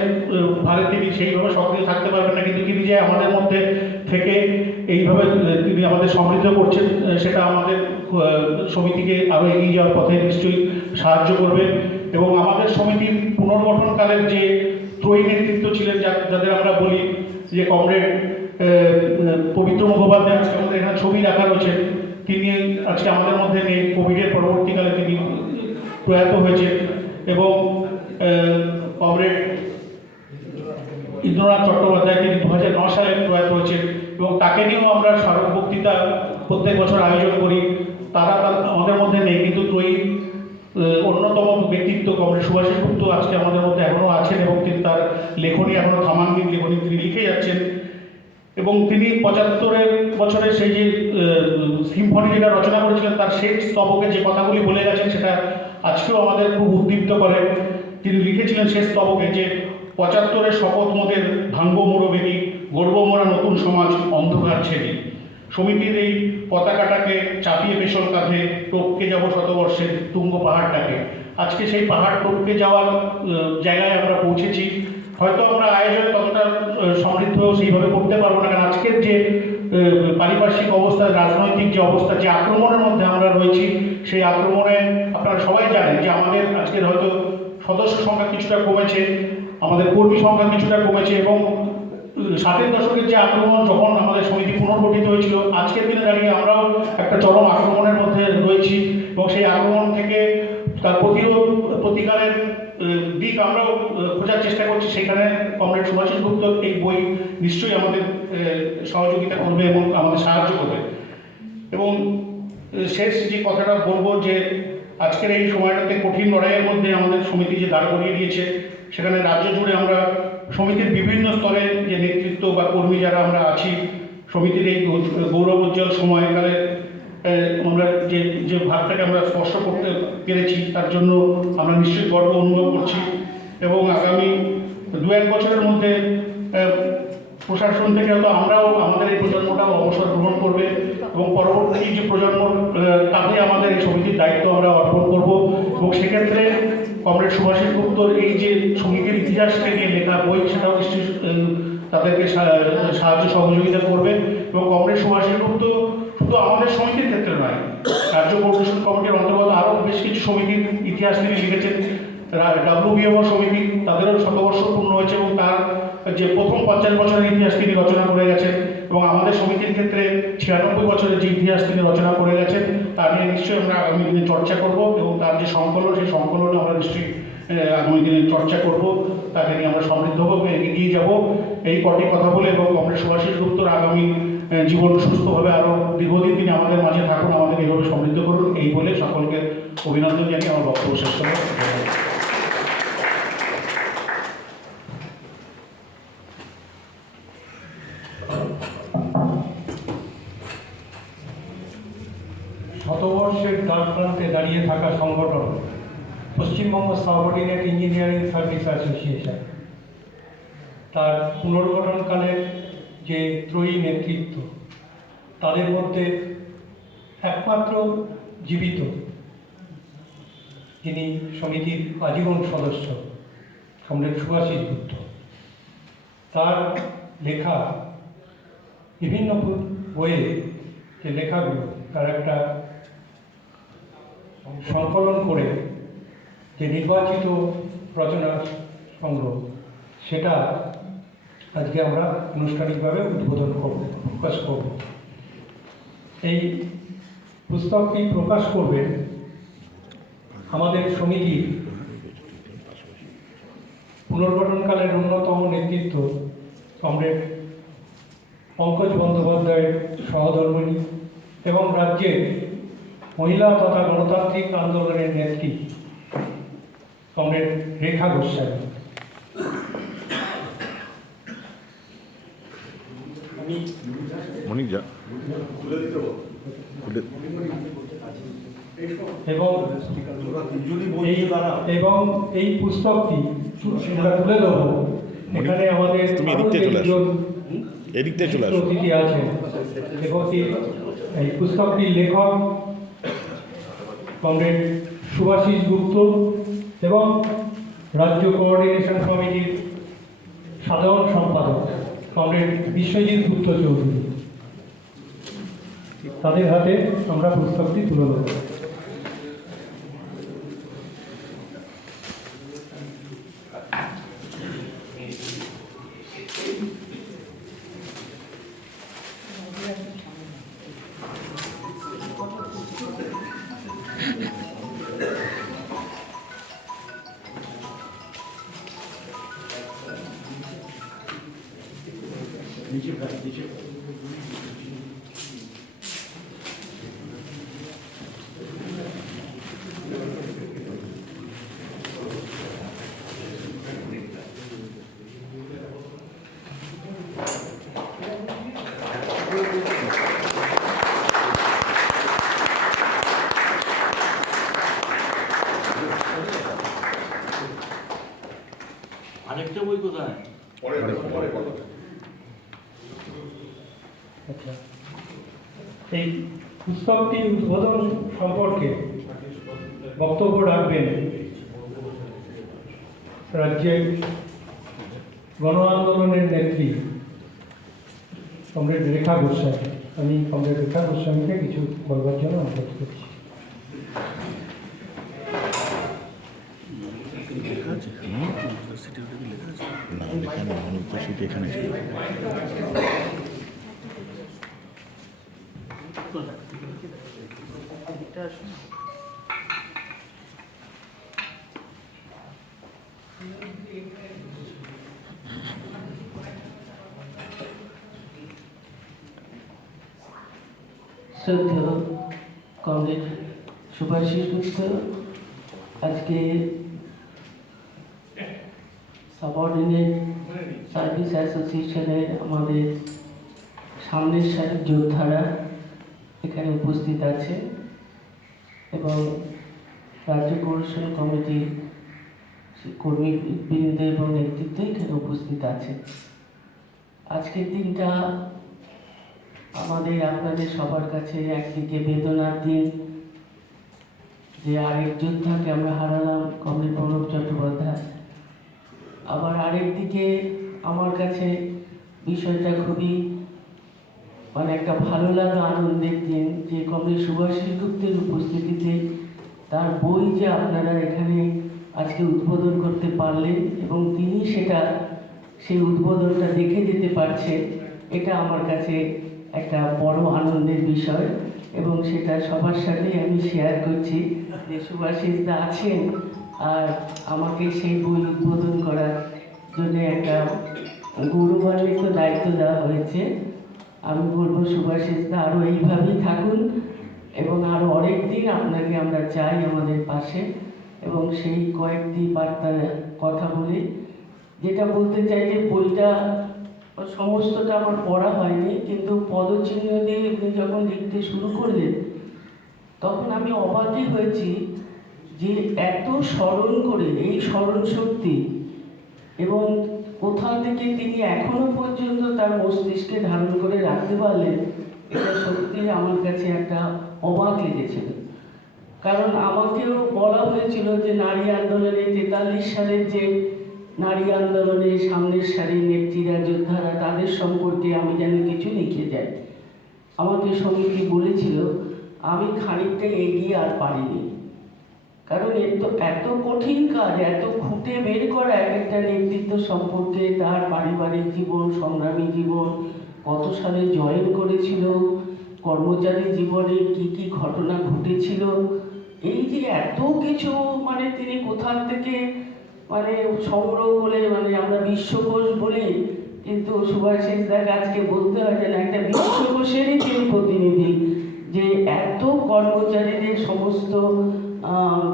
ভারে তিনি সেইভাবে সক্রিয় থাকতে পারবেন না, কিন্তু তিনি যে আমাদের মধ্যে থেকে এইভাবে তিনি আমাদের সমৃদ্ধ করছেন, সেটা আমাদের সমিতিকে আরও এগিয়ে যাওয়ার পথে নিশ্চয়ই সাহায্য করবে। এবং আমাদের সমিতির পুনর্গঠনকালের যে ত্রয়ী নেতৃত্ব ছিলেন, যাদের আমরা বলি যে কমরেড পবিত্র মুখোপাধ্যায়, আজকে আমাদের এখানে ছবি রাখা রয়েছে, তিনি আজকে আমাদের মধ্যে নেই, কোভিডের পরবর্তীকালে তিনি প্রয়াত হয়েছে। এবং কমরেড ইন্দ্রনাথ চট্টোপাধ্যায়, তিনি 2009 সালে প্রয়াত হয়েছেন, এবং তাকে নিয়েও আমরা স্মারক বক্তৃতা প্রত্যেক বছর আয়োজন করি। তারা আমাদের মধ্যে নেই, কিন্তু ত্রয়ী অন্যতম ব্যক্তিত্ব কমরেড সুভাষিস গুপ্ত আজকে আমাদের মধ্যে এখনও আছেন, এবং তিনি তার লেখনী এখনও থামাননি, লেখনী তিনি লিখে যাচ্ছেন। এবং তিনি 75 বছরে সেই যে সিম্ফনি যেটা রচনা করেছিলেন, তার শেষ স্তবকে যে কথাগুলি বলে গেছেন, সেটা আজকেও আমাদের খুব উদ্দীপ্ত করে। তিনি লিখেছিলেন শেষ স্তবকে যে 75 শপথ মোদের ভাঙ্গ মুরবেদি, গর্ব মোরা নতুন সমাজ অন্ধকার ছেড়ে, সমিতির এই পতাকাটাকে চাপিয়ে পেশল কাঁধে টপকে যাব শতবর্ষের তুঙ্গ পাহাড়টাকে। আজকে সেই পাহাড় টপকে যাওয়ার জায়গায় আমরা পৌঁছেছি। হয়তো আমরা আয়োজন ততটা সমৃদ্ধ সেইভাবে করতে পারবো না, কারণ আজকের যে পারিপার্শ্বিক অবস্থা, রাজনৈতিক যে অবস্থা, যে আক্রমণের মধ্যে আমরা রয়েছি, সেই আক্রমণে আপনারা সবাই জানেন যে আমাদের আজকের হয়তো সদস্য সংখ্যা কিছুটা কমেছে, আমাদের কর্মী সংখ্যা কিছুটা কমেছে, এবং 60-এর দশকের যে আক্রমণ, যখন আমাদের সমিতি পুনর্গঠিত হয়েছিল, আজকের দিনে দাঁড়িয়ে আমরাও একটা চরম আক্রমণের মধ্যে রয়েছি, এবং সেই আক্রমণ থেকে তার প্রতিকারের দিক আমরাও খোঁজার চেষ্টা করছি। সেখানে কমরেড সুভাষিস গুপ্ত এই বই নিশ্চয়ই আমাদের সহযোগিতা করবে এবং আমাদের সাহায্য করবে। এবং শেষ যে কথাটা বলবো, যে আজকের এই সময়টাতে কঠিন লড়াইয়ের মধ্যে আমাদের সমিতি যে দাঁড় করিয়ে দিয়েছে, সেখানে রাজ্য জুড়ে আমরা সমিতির বিভিন্ন স্তরে যে নেতৃত্ব বা কর্মী যারা আমরা আছি, সমিতির এই গৌরবোজ্জ্বল সময়কালে আমরা যে ভাবটাকে আমরা স্পষ্ট করতে পেরেছি, তার জন্য আমরা নিশ্চয়ই গর্ব অনুভব করছি। এবং আগামী 2-1 বছরের মধ্যে প্রশাসন থেকে হয়তো আমরাও, আমাদের এই প্রজন্মটাও অবসর গ্রহণ করবে, এবং পরবর্তী যে প্রজন্ম তাতে আমাদের এই সমিতির দায়িত্ব আমরা অর্পণ করব। এবং সেক্ষেত্রে কমরেড সুভাষিস গুপ্তর এই যে সমিতির ইতিহাসকে নিয়ে লেখা বই, সেটাও নিশ্চয়ই তাদেরকে সাহায্য সহযোগিতা করবে। এবং কমরেড সুভাষিস গুপ্ত শুধু আমাদের সমিতির ক্ষেত্রে নয়, রাজ্য পরিদর্শন কমিটির অন্তর্গত আরও বেশ কিছু সমিতির ইতিহাস তিনি লিখেছেন। WBMO সমিতি, তাদেরও 100 বর্ষ পূর্ণ হয়েছে, এবং তার যে প্রথম 50 বছরের ইতিহাস তিনি রচনা করে গেছেন। এবং আমাদের সমিতির ক্ষেত্রে 96 বছরের যে ইতিহাস তিনি রচনা করে গেছেন, তা নিয়ে নিশ্চয়ই আমরা আগামী দিনে চর্চা করব, এবং তার যে সংকলন, সেই সংকলনে আমরা নিশ্চয়ই আগামী দিনে চর্চা করব, তাকে নিয়ে আমরা সমৃদ্ধভাবে এগিয়ে যাব। এই কটি কথা বলে, এবং কমরেড সুভাষিস গুপ্তর আগামী জীবন সুস্থভাবে আরও দীর্ঘদিন তিনি আমাদের মাঝে থাকুন, আমাদের এইভাবে সমৃদ্ধ করুন, এই বলে সকলকে অভিনন্দন জানিয়ে আমার বক্তব্য শেষ করব। শতবর্ষের দ্বার প্রান্তে দাঁড়িয়ে থাকা সংগঠন Paschimbanga subordinate engineering service association, তার পুনর্গঠনকালের যে ত্রয়ী নেতৃত্ব, তাদের মধ্যে একমাত্র জীবিত যিনি সমিতির আজীবন সদস্য কমরেড সুভাষিস গুপ্ত। তার লেখা বিভিন্ন বইয়ে যে লেখাগুলো, তার একটা সংকলন করে যে নির্বাচিত রচনা সংগ্রহ, সেটা আজকে আমরা আনুষ্ঠানিকভাবে উদ্বোধন করব, প্রকাশ করব। এই পুস্তকটি প্রকাশ করবেন আমাদের সমিতির পুনর্গঠনকালের অন্যতম নেতৃত্ব কমরেড পঙ্কজ বন্দ্যোপাধ্যায়ের সহধর্মিণী এবং রাজ্যের মহিলা তথা গণতান্ত্রিক আন্দোলনের নেত্রী কমরেড রেখা গোস্বামী। মনিক যা এবং এই পুস্তকটি আমরা তুলে দেবো। এখানে আমাদের এদিক থেকে চলে আসো। অতিথি আছেন, এবং এই পুস্তকটির লেখক কমরেড সুভাষিস গুপ্ত এবং রাজ্য কোঅর্ডিনেশন কমিটির সাধারণ সম্পাদক কমরেড বিশ্বজিৎ গুপ্ত চৌধুরী। তাদের হাতে আমরা পুস্তকটি তুলে দেব। আরেকটা বই কোথায়? আচ্ছা, এই পুস্তকটি উদ্বোধন সম্পর্কে বক্তব্য রাখবেন রাজ্যের গণ আন্দোলনের নেত্রী কমরেড রেখা গোস্বামী। আমি কমরেড রেখা গোস্বামীকে কিছু বলবার জন্য অনুরোধ করছি। না এখানে অনুপস্থিত এখানে ছিল। শ্রদ্ধেয় কমরেড সুভাষিস গুপ্ত, আজকে সাবঅর্ডিনেট সার্ভিস অ্যাসোসিয়েশনের আমাদের সামনের সারির যোদ্ধারা এখানে উপস্থিত আছে এবং রাজ্য কোঅর্ডিনেশন কমিটির কর্মীবৃন্দ এবং নেতৃত্ব এখানে উপস্থিত আছে। আজকের দিনটা আমাদের আপনাদের সবার কাছে একদিকে বেদনার দিন, যে আরেক যোদ্ধাকে আমরা হারালাম, কমরেড প্রণব চট্টোপাধ্যায়। আবার আরেকদিকে আমার কাছে বিষয়টা খুবই একটা ভালো লাগা, আনন্দের দিন, যে কমরেড সুভাষিস গুপ্তের উপস্থিতিতে তার বই যে আপনারা এখানে আজকে উদ্বোধন করতে পারলেন এবং তিনি সেই উদ্বোধনটা দেখে যেতে পারছেন, এটা আমার কাছে একটা বড় আনন্দের বিষয় এবং সেটা সবার সাথেই আমি শেয়ার করছি যে সুভাষিস দা আছেন আর আমাকে সেই বই উদ্বোধন করার জন্য একটা গৌরবান্বিত দায়িত্ব দেওয়া হয়েছে। আমি বলবো সুভাষিস দা আরও এইভাবেই থাকুন এবং আরও অনেক দিন আপনাকে আমরা চাই আমাদের পাশে। এবং সেই কয়েকটি বার্তা কথা বলে যেটা বলতে চাই যে বইটা সমস্তটা আমার পড়া হয়নি, কিন্তু পদচিহ্ন দিয়ে আপনি যখন লিখতে শুরু করলেন তখন আমি অবাকই হয়েছি যে এত স্মরণ করে, এই স্মরণ শক্তি এবং কোথা থেকে তিনি এখনো পর্যন্ত তার মস্তিষ্কে ধারণ করে রাখতে পারলেন, এটা সত্যি আমার কাছে একটা অবাক লেগেছিল। কারণ আমাকেও বলা হয়েছিল যে নারী আন্দোলনে 43 সালের যে নারী আন্দোলনের সামনের সারির নেত্রীরা, যোদ্ধারা, তাদের সম্পর্কে আমি যেন কিছু লিখে যাই। আমাকে সমিতি বলেছিল, আমি খানিকটা এগিয়ে আর পারিনি, কারণ এত কঠিন কাজ, এত খুঁটে বের করা এক একটা নেতৃত্ব সম্পর্কে, তার পারিবারিক জীবন, সংগ্রামী জীবন, কত সালে জয়েন করেছিল, কর্মচারী জীবনে কি কি ঘটনা ঘটেছিল, এই যে এত কিছু তিনি কোথা থেকে সংগ্রহ করে, আমরা বিশ্বকোষ বলি, কিন্তু সুভাষিস দাকে আজকে বলতে হয় যে একটা বিশ্বকোষেরই তিনি প্রতিনিধি, যে এত কর্মচারীদের সমস্ত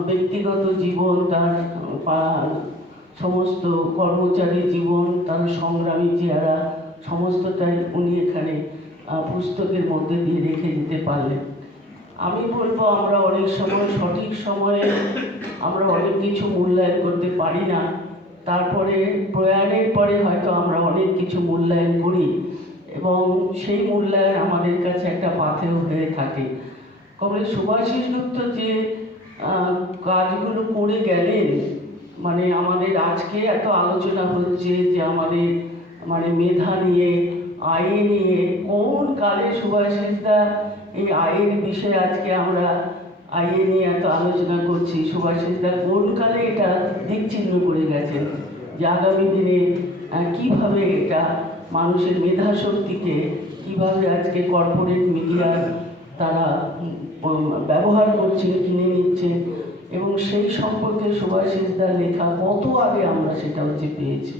ব্যক্তিগত জীবন, তার সমস্ত কর্মচারী জীবন, তার সংগ্রামী চেহারা, সমস্তটাই উনি এখানে পুস্তকের মধ্যে দিয়ে রেখে দিতে পারলেন। আমি বলবো আমরা অনেক সময় সঠিক সময়ে আমরা অনেক কিছু মূল্যায়ন করতে পারি না, তারপরে প্রয়াণের পরে হয়তো আমরা অনেক কিছু মূল্যায়ন করি এবং সেই মূল্যায়ন আমাদের কাছে একটা পাথেয় হয়ে থাকে। কমরেড সুভাষিস গুপ্ত যে কাজগুলো করে গেলেন, মানে আমাদের আজকে এত আলোচনা হচ্ছে যে আমাদের মানে মেধা নিয়ে, আয় নিয়ে, কোন কালে সুভাষিসদা এই আয়ের বিষয়ে আজকে আমরা আইয়ে নিয়ে এত আলোচনা করছি। সুভাষিসদা কোন কালে এটা দিকচিহ্ন করে গেছেন যে আগামী দিনে কিভাবে এটা মানুষের মেধা শক্তিকে কিভাবে আজকে কর্পোরেট মিডিয়া তারা ব্যবহার করছে, কিনে নিচ্ছে, এবং সেই সম্পর্কে সুভাষিসদার লেখা কত আগে আমরা সেটা পেয়েছি।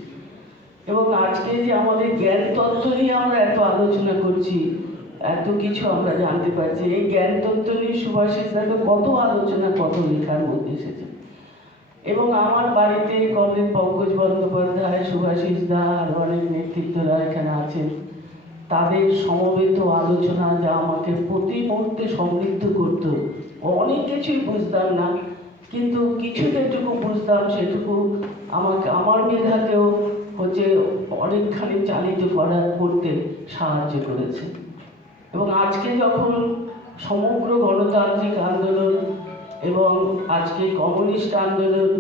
এবং আজকে যে আমাদের জ্ঞান তত্ত্ব নিয়ে আমরা এত আলোচনা করছি, এত কিছু আমরা জানতে পারছি, এই জ্ঞান তত্ত্ব নিয়ে সুভাষিসদাকে কত আলোচনা, কত লেখার মধ্যে এসেছে। এবং আমার বাড়িতে কমরেড পঙ্কজ বন্দ্যোপাধ্যায়, সুভাষিসদা, আরও অনেক নেতৃত্বরা এখানে আছেন, তাদের সমবেত আলোচনা যা আমাকে প্রতি মুহূর্তে সমৃদ্ধ করত। অনেক কিছুই বুঝতাম না, কিন্তু কিছু যেটুকু বুঝতাম সেটুকু আমার মেধাকেও অনেকখানি চালিত করতে সাহায্য করেছে। এবং আজকে যখন সমগ্র গণতান্ত্রিক আন্দোলন এবং আজকে কমিউনিস্ট আন্দোলন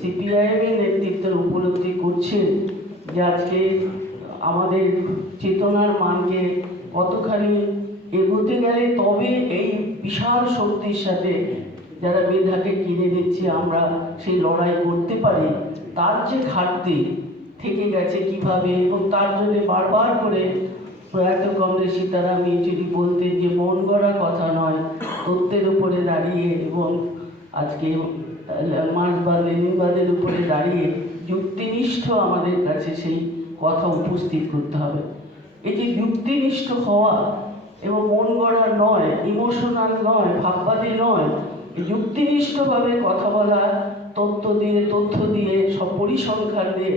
সিপিআইএমের নেতৃত্বের উপলব্ধি করছেন যে আজকে আমাদের চেতনার মানকে কতখানি এগোতে গেলে তবে এই বিশাল শক্তির সাথে যারা মেধাকে কিনে দিচ্ছে আমরা সেই লড়াই করতে পারি, তার যে ঘাটতি থেকে গেছে কিভাবে, এবং তার জন্য বারবার করে প্রয়াত কমরেড সীতারাম ইয়েচুরি বলতেন যে মন গড়া কথা নয়, তথ্যের উপরে দাঁড়িয়ে এবং আজকে মার্ক্সবাদ লেনিনবাদের উপরে দাঁড়িয়ে যুক্তিনিষ্ঠ আমাদের কাছে সেই কথা উপস্থিত করতে হবে। এই যে যুক্তিনিষ্ঠ হওয়া এবং মন গড়া নয়, ইমোশনাল নয়, ভাববাদী নয়, যুক্তিনিষ্ঠভাবে কথা বলা, তথ্য দিয়ে সব পরিসংখ্যান দিয়ে,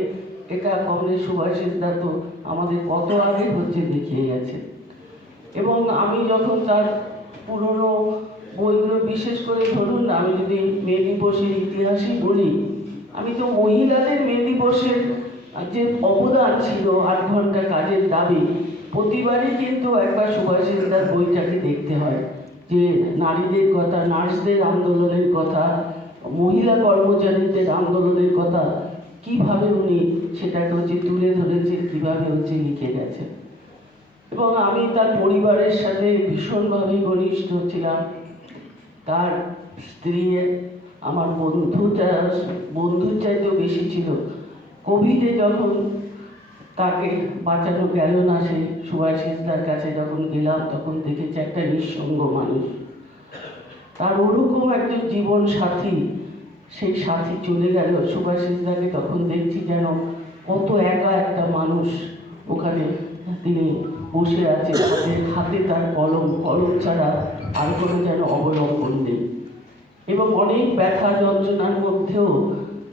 এটা কমরেড সুভাষিসদা তো আমাদের কত আগে দেখিয়ে গেছে। এবং আমি যখন তার পুরনো বইগুলো, বিশেষ করে ধরুন না, আমি যদি মে দিবসের ইতিহাসই বলি, আমি তো মহিলাদের মে দিবসের যে অবদান ছিল 8 ঘন্টা কাজের দাবি, প্রতিবারই কিন্তু একবার সুভাষিসদার বইটাকে দেখতে হয় যে নারীদের কথা, নার্সদের আন্দোলনের কথা, মহিলা কর্মচারীদের আন্দোলনের কথা কিভাবে উনি সেটাকে তুলে ধরেছেন, কিভাবে লিখে গেছেন। এবং আমি তার পরিবারের সাথে ভীষণভাবে ঘনিষ্ঠ ছিলাম। তার স্ত্রী আমার বন্ধুর চাইতেও বেশি ছিল। কোভিডে যখন তাকে বাঁচানো গেল না, সেই সুভাষিসদার কাছে যখন গেলাম, তখন দেখেছি একটা নিঃসঙ্গ মানুষ, তার ওরকম একজন জীবন সাথী, সেই সাথী চলে গেল। সুভাষিসদাকে তখন দেখছি যেন কত একা একটা মানুষ ওখানে তিনি বসে আছে, হাতে তার কলম ছাড়া আর কোনো যেন অবলম্বন নেই। এবং অনেক ব্যথা যন্ত্রণার মধ্যেও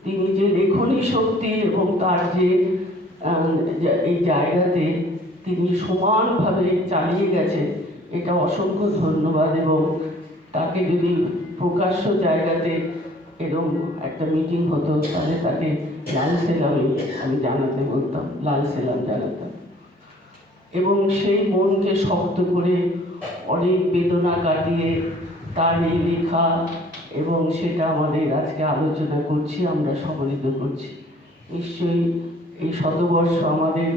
তিনি যে লেখনী শক্তি এবং তার যে এই জায়গাতে তিনি সমানভাবে চালিয়ে গেছে, এটা অসংখ্য ধন্যবাদ। এবং তাকে যদি প্রকাশ্য জায়গাতে এরকম একটা মিটিং হতো, তাহলে তাকে লাল সেলামে আমি জানাতে বলতাম, লাল সেলাম জানাতাম। এবং সেই মনকে শক্ত করে অনেক বেদনা কাটিয়ে তার এই লেখা, এবং সেটা আমাদের আজকে আলোচনা করছি, আমরা সম্মিলিত করছি। নিশ্চয়ই এই শতবর্ষ আমাদের,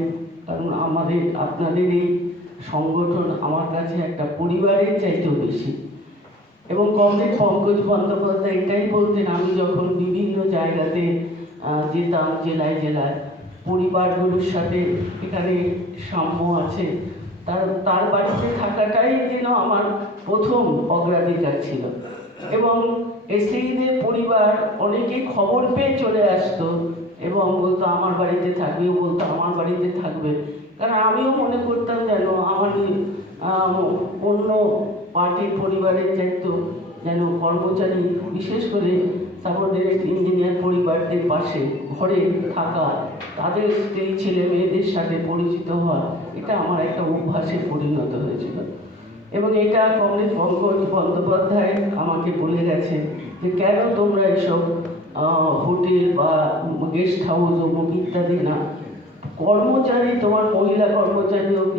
কারণ আপনাদের এই সংগঠন আমার কাছে একটা পরিবারের চাইতেও বেশি। এবং কমরেড পঙ্কজ বন্দ্যোপাধ্যায় এটাই বলতেন, আমি যখন বিভিন্ন জায়গাতে যেতাম, জেলায় পরিবারগুলোর সাথে, এখানে সাম্য আছে, তার বাড়িতে থাকাটাই যেন আমার প্রথম অগ্রাধিকার ছিল। এবং এসএইদের পরিবার অনেকেই খবর পেয়ে চলে আসতো এবং বলতো আমার বাড়িতে থাকবে, বলতো আমার বাড়িতে থাকবে। কারণ আমিও মনে করতাম যেন আমার অন্য পার্টির পরিবারের চাইতো যেন কর্মচারী, বিশেষ করে সাবঅর্ডিনেট ইঞ্জিনিয়ার পরিবারদের পাশে ঘরে থাকা, তাদের স্ত্রী ছেলে মেয়েদের সাথে পরিচিত হওয়া, এটা আমার একটা অভ্যাসে পরিণত হয়েছিল। এবং এটা কমরেড পঙ্কজ বন্দ্যোপাধ্যায় আমাকে বলে গেছে যে কেন তোমরা এসব হোটেল বা গেস্ট হাউস অমুক ইত্যাদি না, কর্মচারী, তোমার মহিলা কর্মচারী হোক,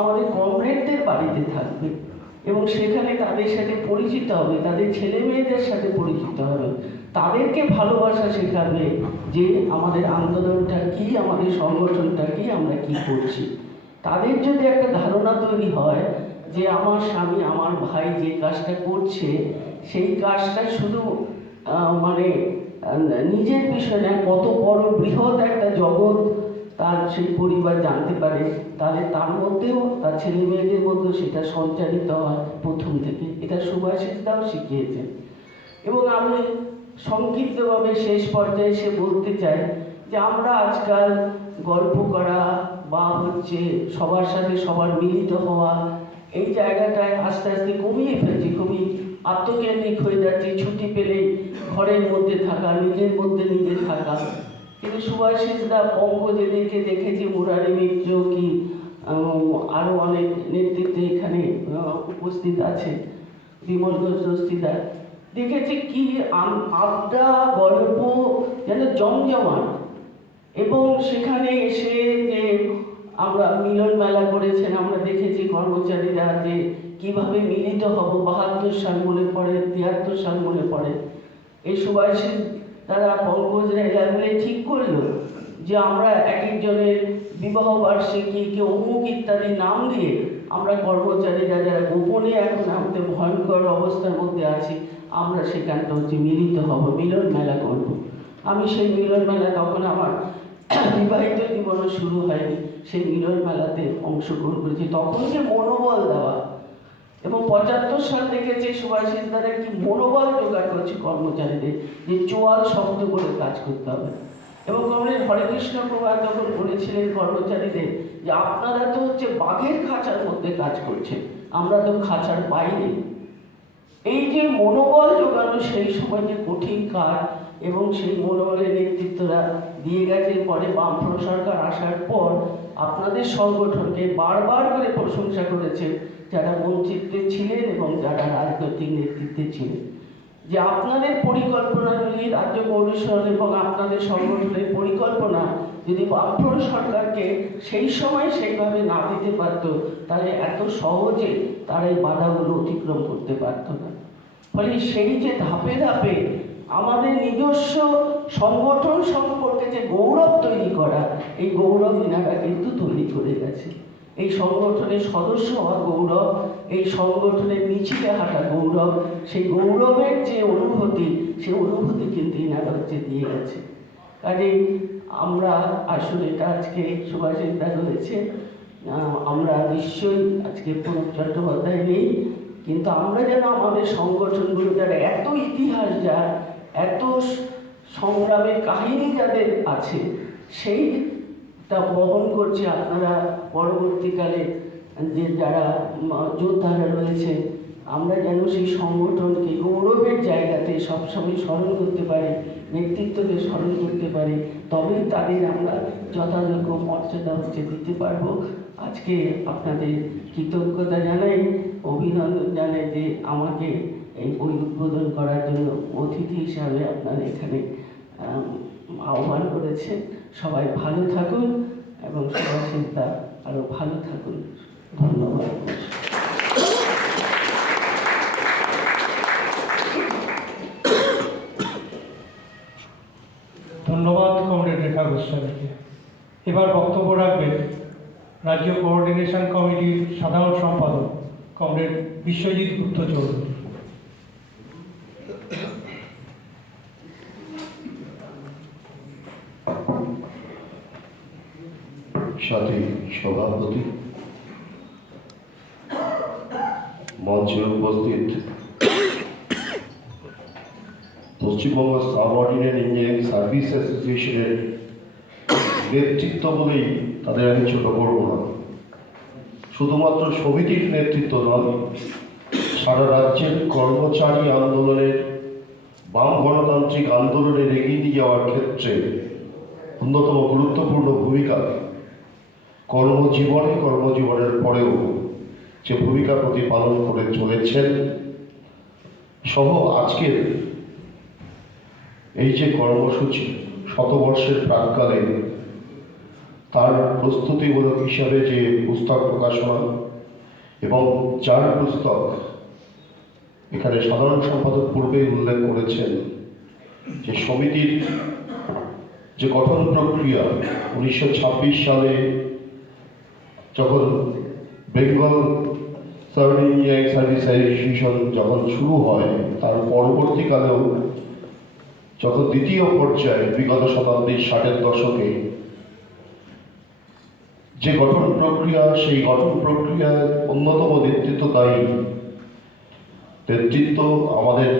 আমাদের কমরেডদের বাড়িতে থাকবে। এবং সেখানে তাদের সাথে পরিচিত হবে, তাদের ছেলে মেয়েদের সাথে পরিচিত হবে, তাদেরকে ভালোবাসা শেখাবে যে আমাদের আন্দোলনটা কি, আমাদের সংগঠনটা কি, আমরা কি করছি। তাদের যদি একটা ধারণা তৈরি হয় যে আমার স্বামী, আমার ভাই যে কাজটা করছে সেই কাজটা শুধু মানে নিজের বিষয় না, কত বড় বৃহৎ একটা জগৎ তার সেই পরিবার জানতে পারে, তাহলে তার মধ্যেও তার ছেলে মেয়েদের মধ্যেও সেটা সঞ্চারিত হয় প্রথম থেকে। এটা সুভাষিসদাও শিখিয়েছেন। এবং আমি সংক্ষিপ্তভাবে শেষ পর্যায়ে এসে বলতে চাই যে আমরা আজকাল গল্প করা বা হচ্ছে সবার সাথে সবার মিলিত হওয়া, এই জায়গাটায় আস্তে আস্তে কমিয়ে ফেলছি, খুবই আত্মকেন্দ্রিক হয়ে যাচ্ছে। ছুটি পেলেই ঘরের মধ্যে থাকা, নিজের মধ্যে নিজে থাকা। কিন্তু সুভাষিসদা, পঙ্কজ, এদেরকে দেখেছি, মুরারি মিত্র কি আরও অনেক নেতৃত্বে এখানে উপস্থিত আছে, বিমল ঘোষ দস্তিদার, দেখেছি কি আড্ডা গল্প যেন জমজমাট। এবং সেখানে এসে যে আমরা মিলন মেলা করেছেন, আমরা দেখেছি কর্মচারীরা যে কীভাবে মিলিত হব, ৭২ সাল মনে পড়ে, ৭৩ সাল মনে পড়ে। এই সুভাষিস তারা, পঙ্কজরা এরা মিলে ঠিক করলো যে আমরা এক একজনের বিবাহ বার্ষিকী, কেউ অমুক ইত্যাদি নাম দিয়ে আমরা কর্মচারীরা যারা গোপনে এখন আমাদের ভয়ঙ্কর অবস্থার মধ্যে আছি, আমরা সেখানটা হচ্ছে মিলিত হব, মিলন মেলা করব। আমি সেই মিলন মেলা তখন আমার বিবাহিত জীবনও শুরু হয়নি, সেই মিলন মেলাতে অংশগ্রহণ করেছি। তখন যে মনোবল দেওয়া, এবং ৭৫ সাল দেখেছি সুভাষিসদারা কি মনোবল জোগাড় করছে কর্মচারীদের, যে চোয়াল শক্ত করে কাজ করতে হবে। এবং কমরেড হরেকৃষ্ণ প্রভাত তখন বলেছিলেন কর্মচারীদের যে আপনারা তো হচ্ছে বাঘের খাঁচার মধ্যে কাজ করছেন, আমরা তো খাঁচার বাইরে। এই যে মনোবল জোগানো সেই সময় যে কঠিন কাজ, এবং সেই মনোবলের নেতৃত্বরা দিয়ে গেছে। পরে বামফ্রন্ট সরকার আসার পর আপনাদের সংগঠনকে বারবার করে প্রশংসা করেছে যারা মন্ত্রিত্বে ছিলেন এবং যারা রাজনৈতিক নেতৃত্বে ছিলেন, যে আপনাদের পরিকল্পনা যদি রাজ্য পরিষদ এবং আপনাদের সংগঠনের পরিকল্পনা যদি বামফ্রন্ট সরকারকে সেই সময় সেইভাবে না দিতে পারত, তাহলে এত সহজে তারা এই বাধাগুলো অতিক্রম করতে পারত না। ফলে সেই যে ধাপে ধাপে আমাদের নিজস্ব সংগঠন সম্পর্কে যে গৌরব তৈরি করা, এই গৌরব এনারা কিন্তু তৈরি করে গেছে। এই সংগঠনের সদস্য হওয়া গৌরব, এই সংগঠনের মিছিলে হাঁটা গৌরব, সেই গৌরবের যে অনুভূতি, সেই অনুভূতি কিন্তু এনারা হচ্ছে দিয়ে গেছে। কাজেই আমরা আসলে এটা আজকে সুভাষিসদা রয়েছে, আমরা নিশ্চয়ই আজকে প্রণব চট্টোপাধ্যায় নেই, কিন্তু আমরা যেন আমাদের সংগঠনগুলো যারা এত ইতিহাস, যার এত সংগ্রামের কাহিনী যাদের আছে, সেইটা বহন করছে। আপনারা পরবর্তীকালে যে যারা যোদ্ধারা রয়েছে, আমরা যেন সেই সংগঠনকে গৌরবের জায়গাতে সবসময় স্মরণ করতে পারি, নেতৃত্বকে স্মরণ করতে পারি, তবেই তাদের আমরা যথাযোগ্য মর্যাদা হচ্ছে দিতে পারবো। আজকে আপনাদের কৃতজ্ঞতা জানাই, অভিনন্দন জানাই যে আমাকে এই বই উদ্বোধন করার জন্য অতিথি হিসাবে আপনারা এখানে আহ্বান করেছেন। সবাই ভালো থাকুন এবং সুভাষিসদা আরও ভালো থাকুন। ধন্যবাদ। ধন্যবাদ কমরেড রেখা গোস্বামীকে। এবার বক্তব্য রাখবেন রাজ্য কোঅর্ডিনেশন কমিটির সাধারণ সম্পাদক কমরেড বিশ্বজিৎ গুপ্ত চৌধুরী। সাথী সভাপতি, মঞ্চে উপস্থিত পশ্চিমবঙ্গ সাবঅর্ডিনেট ইঞ্জিনিয়ারিং সার্ভিস অ্যাসোসিয়েশনের নেতৃত্ব বলেই তাদের আমি ছোট করব না। শুধুমাত্র সমিতির নেতৃত্ব নয়, সারা রাজ্যের কর্মচারী আন্দোলনের, বাম গণতান্ত্রিক আন্দোলনের এগিয়ে নিয়ে যাওয়ার ক্ষেত্রে অন্যতম গুরুত্বপূর্ণ ভূমিকা কর্মজীবনের পরেও যে ভূমিকা প্রতিপালন করে চলেছেন সহ আজকের এই যে কর্মসূচি শতবর্ষের প্রাক্কালে তার প্রস্তুতিমূলক হিসাবে যে পুস্তক প্রকাশনা এবং যার পুস্তক এখানে সাধারণ সম্পাদক পূর্বেই উল্লেখ করেছেন যে সমিতির যে গঠন প্রক্রিয়া 1926 সালে যখন Bengal service engineering service association যখন শুরু হয়, তার পরবর্তীকালেও যখন দ্বিতীয় পর্যায়ে বিগত শতাব্দীর 60-এর দশকে যে গঠন প্রক্রিয়া, সেই গঠন প্রক্রিয়ার অন্যতম নেতৃত্বদায়ী নেতৃত্ব আমাদের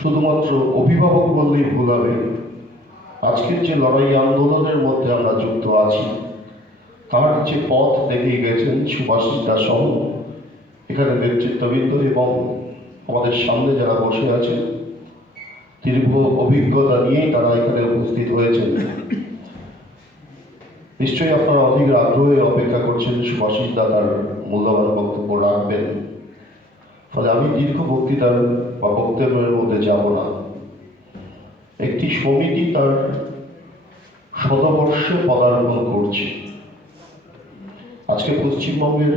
শুধুমাত্র অভিভাবক বললেই ভুল হবে। আজকের যে লড়াই আন্দোলনের মধ্যে আমরা যুক্ত আছি, তার যে পথ দেখিয়ে গেছেন সুভাষিস দাস সহ এখানে নেতৃত্ববৃন্দ এবং আমাদের সামনে যারা বসে আছেন, দীর্ঘ অভিজ্ঞতা নিয়েই তারা এখানে উপস্থিত হয়েছেন। নিশ্চয়ই আপনারা অধিক আগ্রহে অপেক্ষা করছেন সুভাষিস দা তার মূল্যবান বক্তব্য রাখবেন, ফলে আমি দীর্ঘ বক্তৃতার বা বক্তব্যের মধ্যে যাব না। একটি সমিতি তার শতবর্ষে পদার্পণ করছে। আজকে পশ্চিমবঙ্গের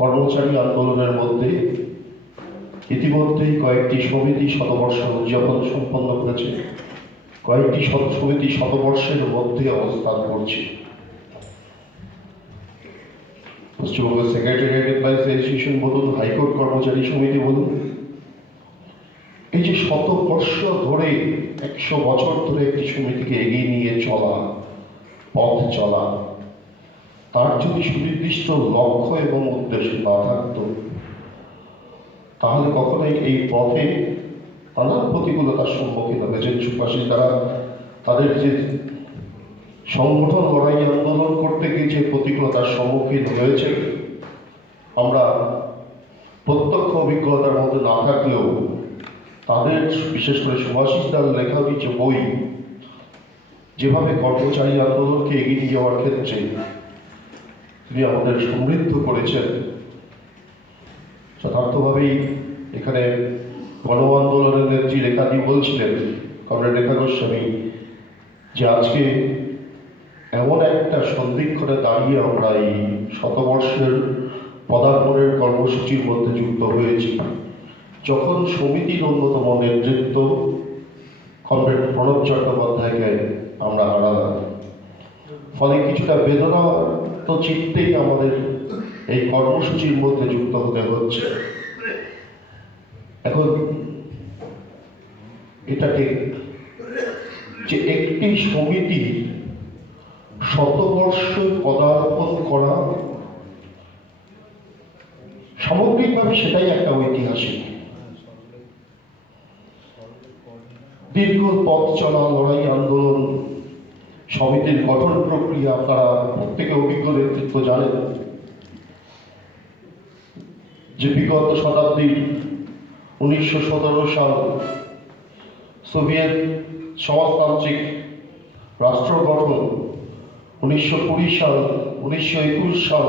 কর্মচারী আন্দোলনের মধ্যে ইতিমধ্যেই কয়েকটি সমিতি শতবর্ষ উদযাপন সম্পন্ন করেছে, কয়েকটি সমিতি শতবর্ষের মধ্যে অবস্থান করছে। পশ্চিমবঙ্গ সেক্রেটারিয়েট এমপ্লয়িজ অ্যাসোসিয়েশন বলুন, হাইকোর্ট কর্মচারী সমিতি বলুন, এই যে শতবর্ষ ধরে 100 বছর ধরে একটি সমিতিকে এগিয়ে নিয়ে চলা, পথ চলা, তার যদি সুনির্দিষ্ট লক্ষ্য এবং উদ্দেশ্য না থাকত, তাহলে কখনোই এই পথে নানা প্রতিকূলতার সম্মুখীন হয়েছেন সুভাষিস দ্বারা। তাদের যে সংগঠন লড়াই আন্দোলন করতে গিয়ে যে প্রতিকূলতার সম্মুখীন হয়েছে, আমরা প্রত্যক্ষ অভিজ্ঞতার মধ্যে না থাকলেও তাদের, বিশেষ করে সুভাষিস দার লেখা কিছু বই যেভাবে কর্মচারী আন্দোলনকে এগিয়ে নিয়ে যাওয়ার ক্ষেত্রে তিনি আমাদের সমৃদ্ধ করেছেন, যথার্থভাবেই এখানে গণ আন্দোলনের নেত্রী রেখাদি বলছিলেন, কমরেড রেখা গোস্বামী, যে আজকে এমন একটা সন্ধিক্ষণে দাঁড়িয়ে আমরা এই শতবর্ষের পদার্পণের কর্মসূচির মধ্যে যুক্ত হয়েছি, যখন সমিতির অন্যতম নেতৃত্ব কমরেড প্রণব চট্টোপাধ্যায়কে আমরা হারালাম। ফলে কিছুটা বেদনা তো চিত্তেই আমাদের এই কর্মসূচির মধ্যে যুক্ত হতে হচ্ছে। এখন এটা ঠিক যে একটি সমিতি শতবর্ষ পদার্পণ করা, সামগ্রিকভাবে সেটাই একটা ঐতিহাসিক দীর্ঘ পথ চলা লড়াই আন্দোলন। সমিতির গঠন প্রক্রিয়া আপনারা প্রত্যেকে অভিজ্ঞ নেতৃত্ব জানেন যে বিগত শতাব্দীর 1917 সাল সোভিয়েত সমাজতান্ত্রিক রাষ্ট্র গঠন, 1920 সাল, 1921 সাল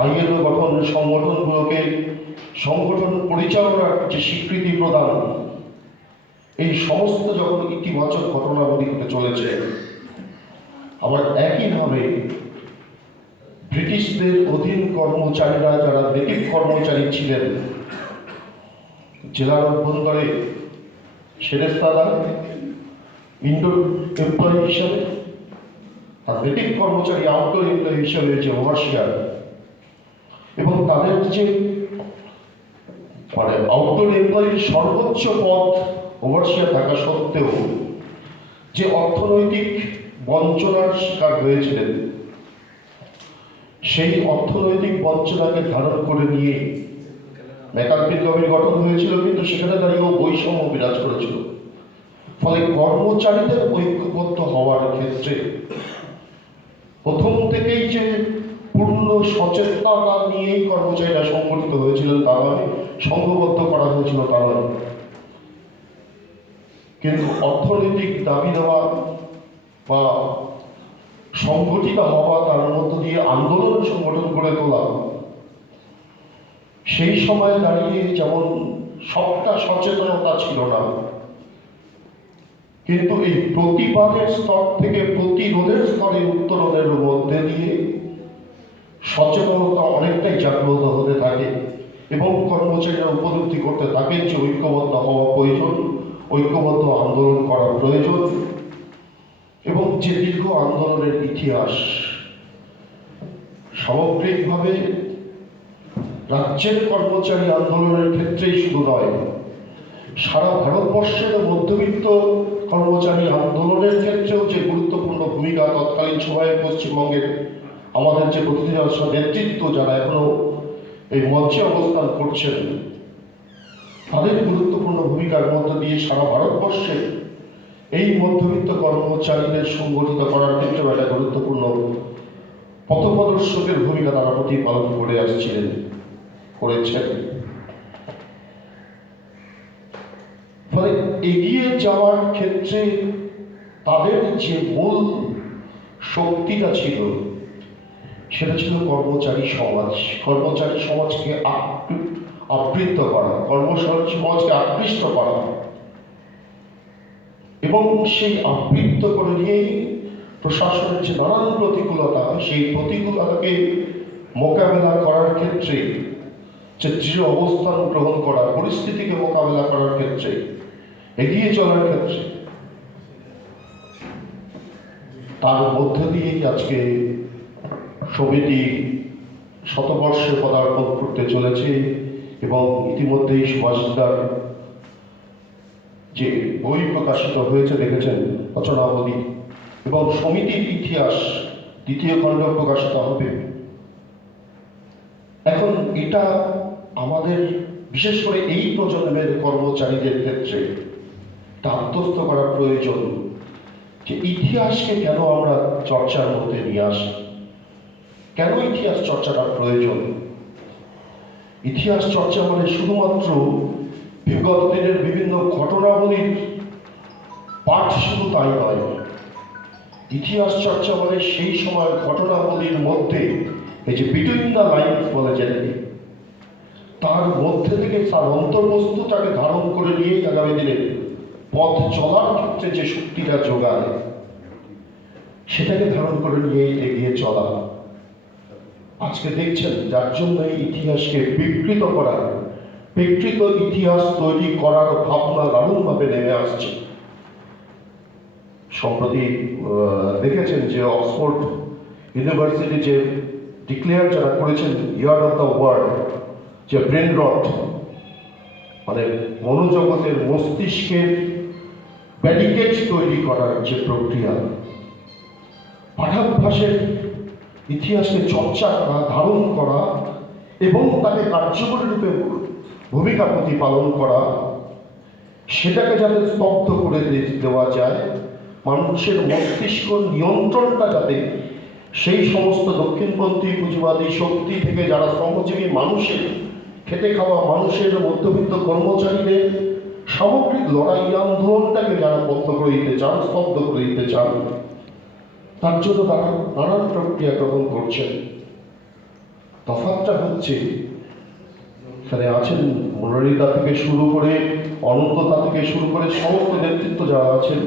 আইএলও গঠন, সংগঠনগুলোকে সংগঠন পরিচালনার যে স্বীকৃতি প্রদান, এই সমস্ত যখন ইতিবাচক ঘটনাবলী হতে চলেছে, আবার একইভাবে ব্রিটিশদের অধীন কর্মচারীরা যারা নেটিভ কর্মচারী ছিলেন, জেলার অভ্যন্তরে সেরেস্তারা ইনডোর এমপ্লয়ি হিসাবে, আর নেটিভ কর্মচারী আউটডোর এমপ্লয়ি হিসাবে যে ওভারসিয়ার, এবং তাদের যে মানে আউটডোর এমপ্লয়ির সর্বোচ্চ পদ ওভারসিয়ার থাকা সত্ত্বেও যে অর্থনৈতিক বঞ্চনার শিকার হয়েছিলেন, সেই অর্থনৈতিক বঞ্চনাকে ধারণ করে নিয়ে মেকার্থি কমিটি গঠন হয়েছিল, কিন্তু সেখানে দাঁড়িয়েও বৈষম্য বিরাজ করেছিল। ফলে কর্মচারীদের ঐক্যবদ্ধ হওয়ার ক্ষেত্রে প্রথম থেকেই যে পূর্ণ সচেতনতা নিয়েই কর্মচারীরা সংগঠিত হয়েছিলেন তা নয়, সংঘবদ্ধ করা হয়েছিল তা নয়, কিন্তু অর্থনৈতিক দাবি দেওয়া বা সংগঠিত হওয়া, তার মধ্য দিয়ে আন্দোলন সংগঠন করে তোলা, সেই সময় দাঁড়িয়ে যেমন সবটা সচেতনতা ছিল না, কিন্তু এই প্রতিবাদের স্তর থেকে প্রতিরোধের স্তরে উত্তরণের মধ্যে দিয়ে সচেতনতা অনেকটাই জাগ্রত হতে থাকে এবং কর্মচারীরা উপলব্ধি করতে থাকেন যে ঐক্যবদ্ধ হওয়া প্রয়োজন, ঐক্যবদ্ধ আন্দোলন করা প্রয়োজন এবং যে দীর্ঘ আন্দোলনের ইতিহাস সামগ্রিকভাবে রাজ্যের কর্মচারী আন্দোলনের ক্ষেত্রেই শুধু নয়, সারা ভারতবর্ষের মধ্যবিত্ত কর্মচারী আন্দোলনের ক্ষেত্রেও যে গুরুত্বপূর্ণ ভূমিকা তৎকালীন সময়ে পশ্চিমবঙ্গের আমাদের যে প্রতিনিধি নেতৃত্ব যারা এখনো এই মঞ্চে অবস্থান করছেন, তাদের গুরুত্বপূর্ণ ভূমিকার মধ্য দিয়ে সারা ভারতবর্ষে এই মধ্যবিত্ত কর্মচারীদের সংগঠিত করার ক্ষেত্রে একটা গুরুত্বপূর্ণ পথপ্রদর্শকের ভূমিকা তারা প্রতিপালন করে আসছিলেন, করেছেন। ফলে এগিয়ে যাওয়ার ক্ষেত্রে তাদের যে মূল শক্তিটা ছিল সেটা ছিল কর্মচারী সমাজ। কর্মচারী সমাজকে আবৃত করা, কর্মচারী সমাজকে আকৃষ্ট করা এবং সেই আবৃত করে নিয়েই প্রশাসনের যে নানান প্রতিকূলতা, সেই প্রতিকূলতাকে মোকাবেলা করার ক্ষেত্রে যে দৃঢ় অবস্থান গ্রহণ করা, পরিস্থিতিকে মোকাবেলা করার ক্ষেত্রে, এগিয়ে চলার ক্ষেত্রে, তার মধ্য দিয়েই আজকে সমিতি শতবর্ষে পদার্পণ করতে চলেছে এবং ইতিমধ্যেই সুভাষদার যে বই প্রকাশিত হয়েছে দেখেছেন রচনাবলী, এবং সমিতির ইতিহাস দ্বিতীয় খণ্ড প্রকাশিত হবে। এখন এটা আমাদের বিশেষ করে এই প্রজন্মের কর্মচারীদের ক্ষেত্রে আত্মস্থ করা প্রয়োজন যে ইতিহাসকে কেন আমরা চর্চার মধ্যে নিয়ে আসি, কেন ইতিহাস চর্চাটা প্রয়োজন। ইতিহাস চর্চা মানে শুধুমাত্র বিগত দিনের বিভিন্ন ঘটনাবলীর পাঠ শুধু তাই নয়, ইতিহাস চর্চা মানে সেই সময় ঘটনাবলীর মধ্যে এই যে বিটুইন দ্য লাইনস বলে যেতে, তার মধ্যে থেকে তার অন্তর্বস্তুটাকে ধারণ করে নিয়েই আগামী দিনে পথ চলার ক্ষেত্রে যে শক্তিটা যোগায় সেটাকে ধারণ করে নিয়েই এগিয়ে চলা। আজকে দেখছেন যার জন্য এই ইতিহাসকে বিকৃত করার, বিকৃত ইতিহাস তৈরি করার ভাবনা দারুণভাবে নেমে আসছে। সম্প্রতি দেখেছেন যে অক্সফোর্ড ইউনিভার্সিটি যে ডিক্লেয়ার যারা করেছেন ইয়ার অফ দ্য ওয়ার্ল্ড, যে ব্রেন রট মানে মনোজগতের মস্তিষ্কের ব্যারিকেড তৈরি করার যে প্রক্রিয়া, পাঠাভ্যাসের ইতিহাসকে চর্চা করা, ধারণ করা এবং তাকে কার্যকরী রূপে ভূমিকা প্রতিপালন করা, সেটাকে যাতে স্তব্ধ করে দেওয়া যায়, মানুষের মস্তিষ্ক নিয়ন্ত্রণটা যাতে সেই সমস্ত দক্ষিণপন্থী পুঁজিবাদী শক্তি থেকে যারা শ্রমজীবী মানুষের, খেটে খাওয়া মানুষের, মধ্যবিত্ত কর্মচারীদের সামগ্রিক লড়াই আন্দোলনটাকে যারা বন্ধ করে দিতে চান, স্তব্ধ করে দিতে চান, তার জন্য তারা নানান প্রক্রিয়া গ্রহণ করছেন। তফাৎটা হচ্ছে এখানে আছেন মনোরিতা থেকে শুরু করে অনন্ততা থেকে শুরু করে সমস্ত নেতৃত্ব যারা আছেন,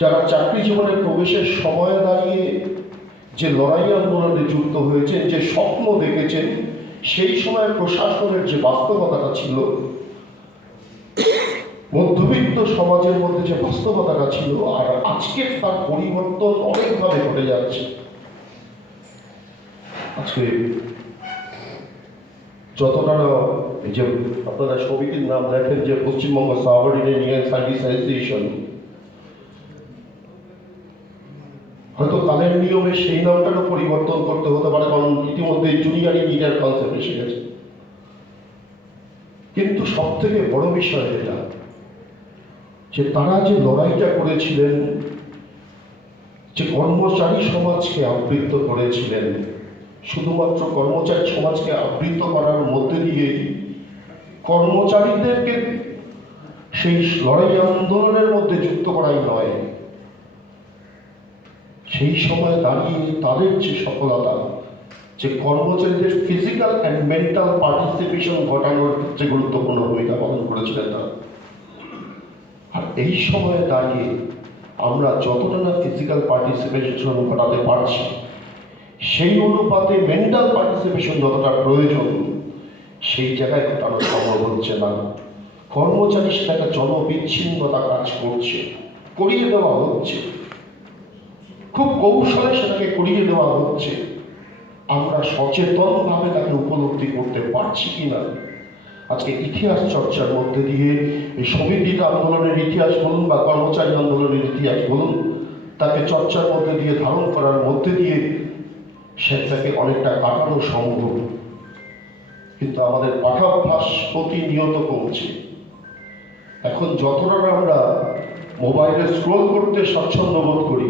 যারা চাকরি জীবনে প্রবেশের সময় দাঁড়িয়ে যে লড়াই আন্দোলনে যুক্ত হয়েছে, যে স্বপ্ন দেখেছেন, সেই সময় প্রশাসনের যে বাস্তবতাটা ছিল, মধ্যবিত্ত সমাজের মধ্যে যে বাস্তবতাটা ছিল, আর আজকে তার পরিবর্তন অনেকভাবে ঘটে যাচ্ছে। আজকে যতটা এই যে আপনারা সমিতির নাম দেখেন যে পশ্চিমবঙ্গ সাবঅর্ডিনেট সার্ভিস অ্যাসোসিয়েশন, হয়তো কালের নিয়মে সেই নামটারও পরিবর্তন করতে হতে পারে, কারণ ইতিমধ্যে জুনিয়র ইঞ্জিনিয়ার কনসেপ্ট এসে গেছে। কিন্তু সব থেকে বড় বিষয় এটা যে তারা যে লড়াইটা করেছিলেন, যে কর্মচারী সমাজকে আবৃত করেছিলেন, শুধুমাত্র কর্মচারী সমাজকে আবৃত করার মধ্যে দিয়ে কর্মচারীদেরকে সেই লড়াই আন্দোলনের মধ্যে যুক্ত করাই নয়, সেই সময় দাঁড়িয়ে তাদের যে সফলতা, যে কর্মচারীদের ফিজিক্যাল অ্যান্ড মেন্টাল পার্টিসিপেশন ঘটানোর যে গুরুত্বপূর্ণ ভূমিকা পালন করেছিলেন তারা। আর এই সময়ে দাঁড়িয়ে আমরা যতটা না ফিজিক্যাল পার্টিসিপেশন ঘটাতে পারছি, সেই অনুপাতে মেন্টাল পার্টিসিপেশন যতটা প্রয়োজন সেই জায়গায় ঘটানো সম্ভব হচ্ছে না। কর্মচারীর সাথে একটা জনবিচ্ছিন্নতা কাজ করছে, করিয়ে দেওয়া হচ্ছে, খুব কৌশলে সেটাকে করিয়ে দেওয়া হচ্ছে। আমরা সচেতনভাবে তাকে উপলব্ধি করতে পারছি কিনা। আজকে ইতিহাস চর্চার মধ্যে দিয়ে এই সমিতির আন্দোলনের ইতিহাস বলুন বা কর্মচারী আন্দোলনের ইতিহাস বলুন, তাকে চর্চার মধ্যে দিয়ে ধারণ করার মধ্যে দিয়ে সেটাকে অনেকটা কাটানো সম্ভব। কিন্তু আমাদের পাঠাভ্যাস প্রতিনিয়ত কমছে। এখন যতটা আমরা মোবাইলে স্ক্রোল করতে স্বচ্ছন্দ বোধ করি,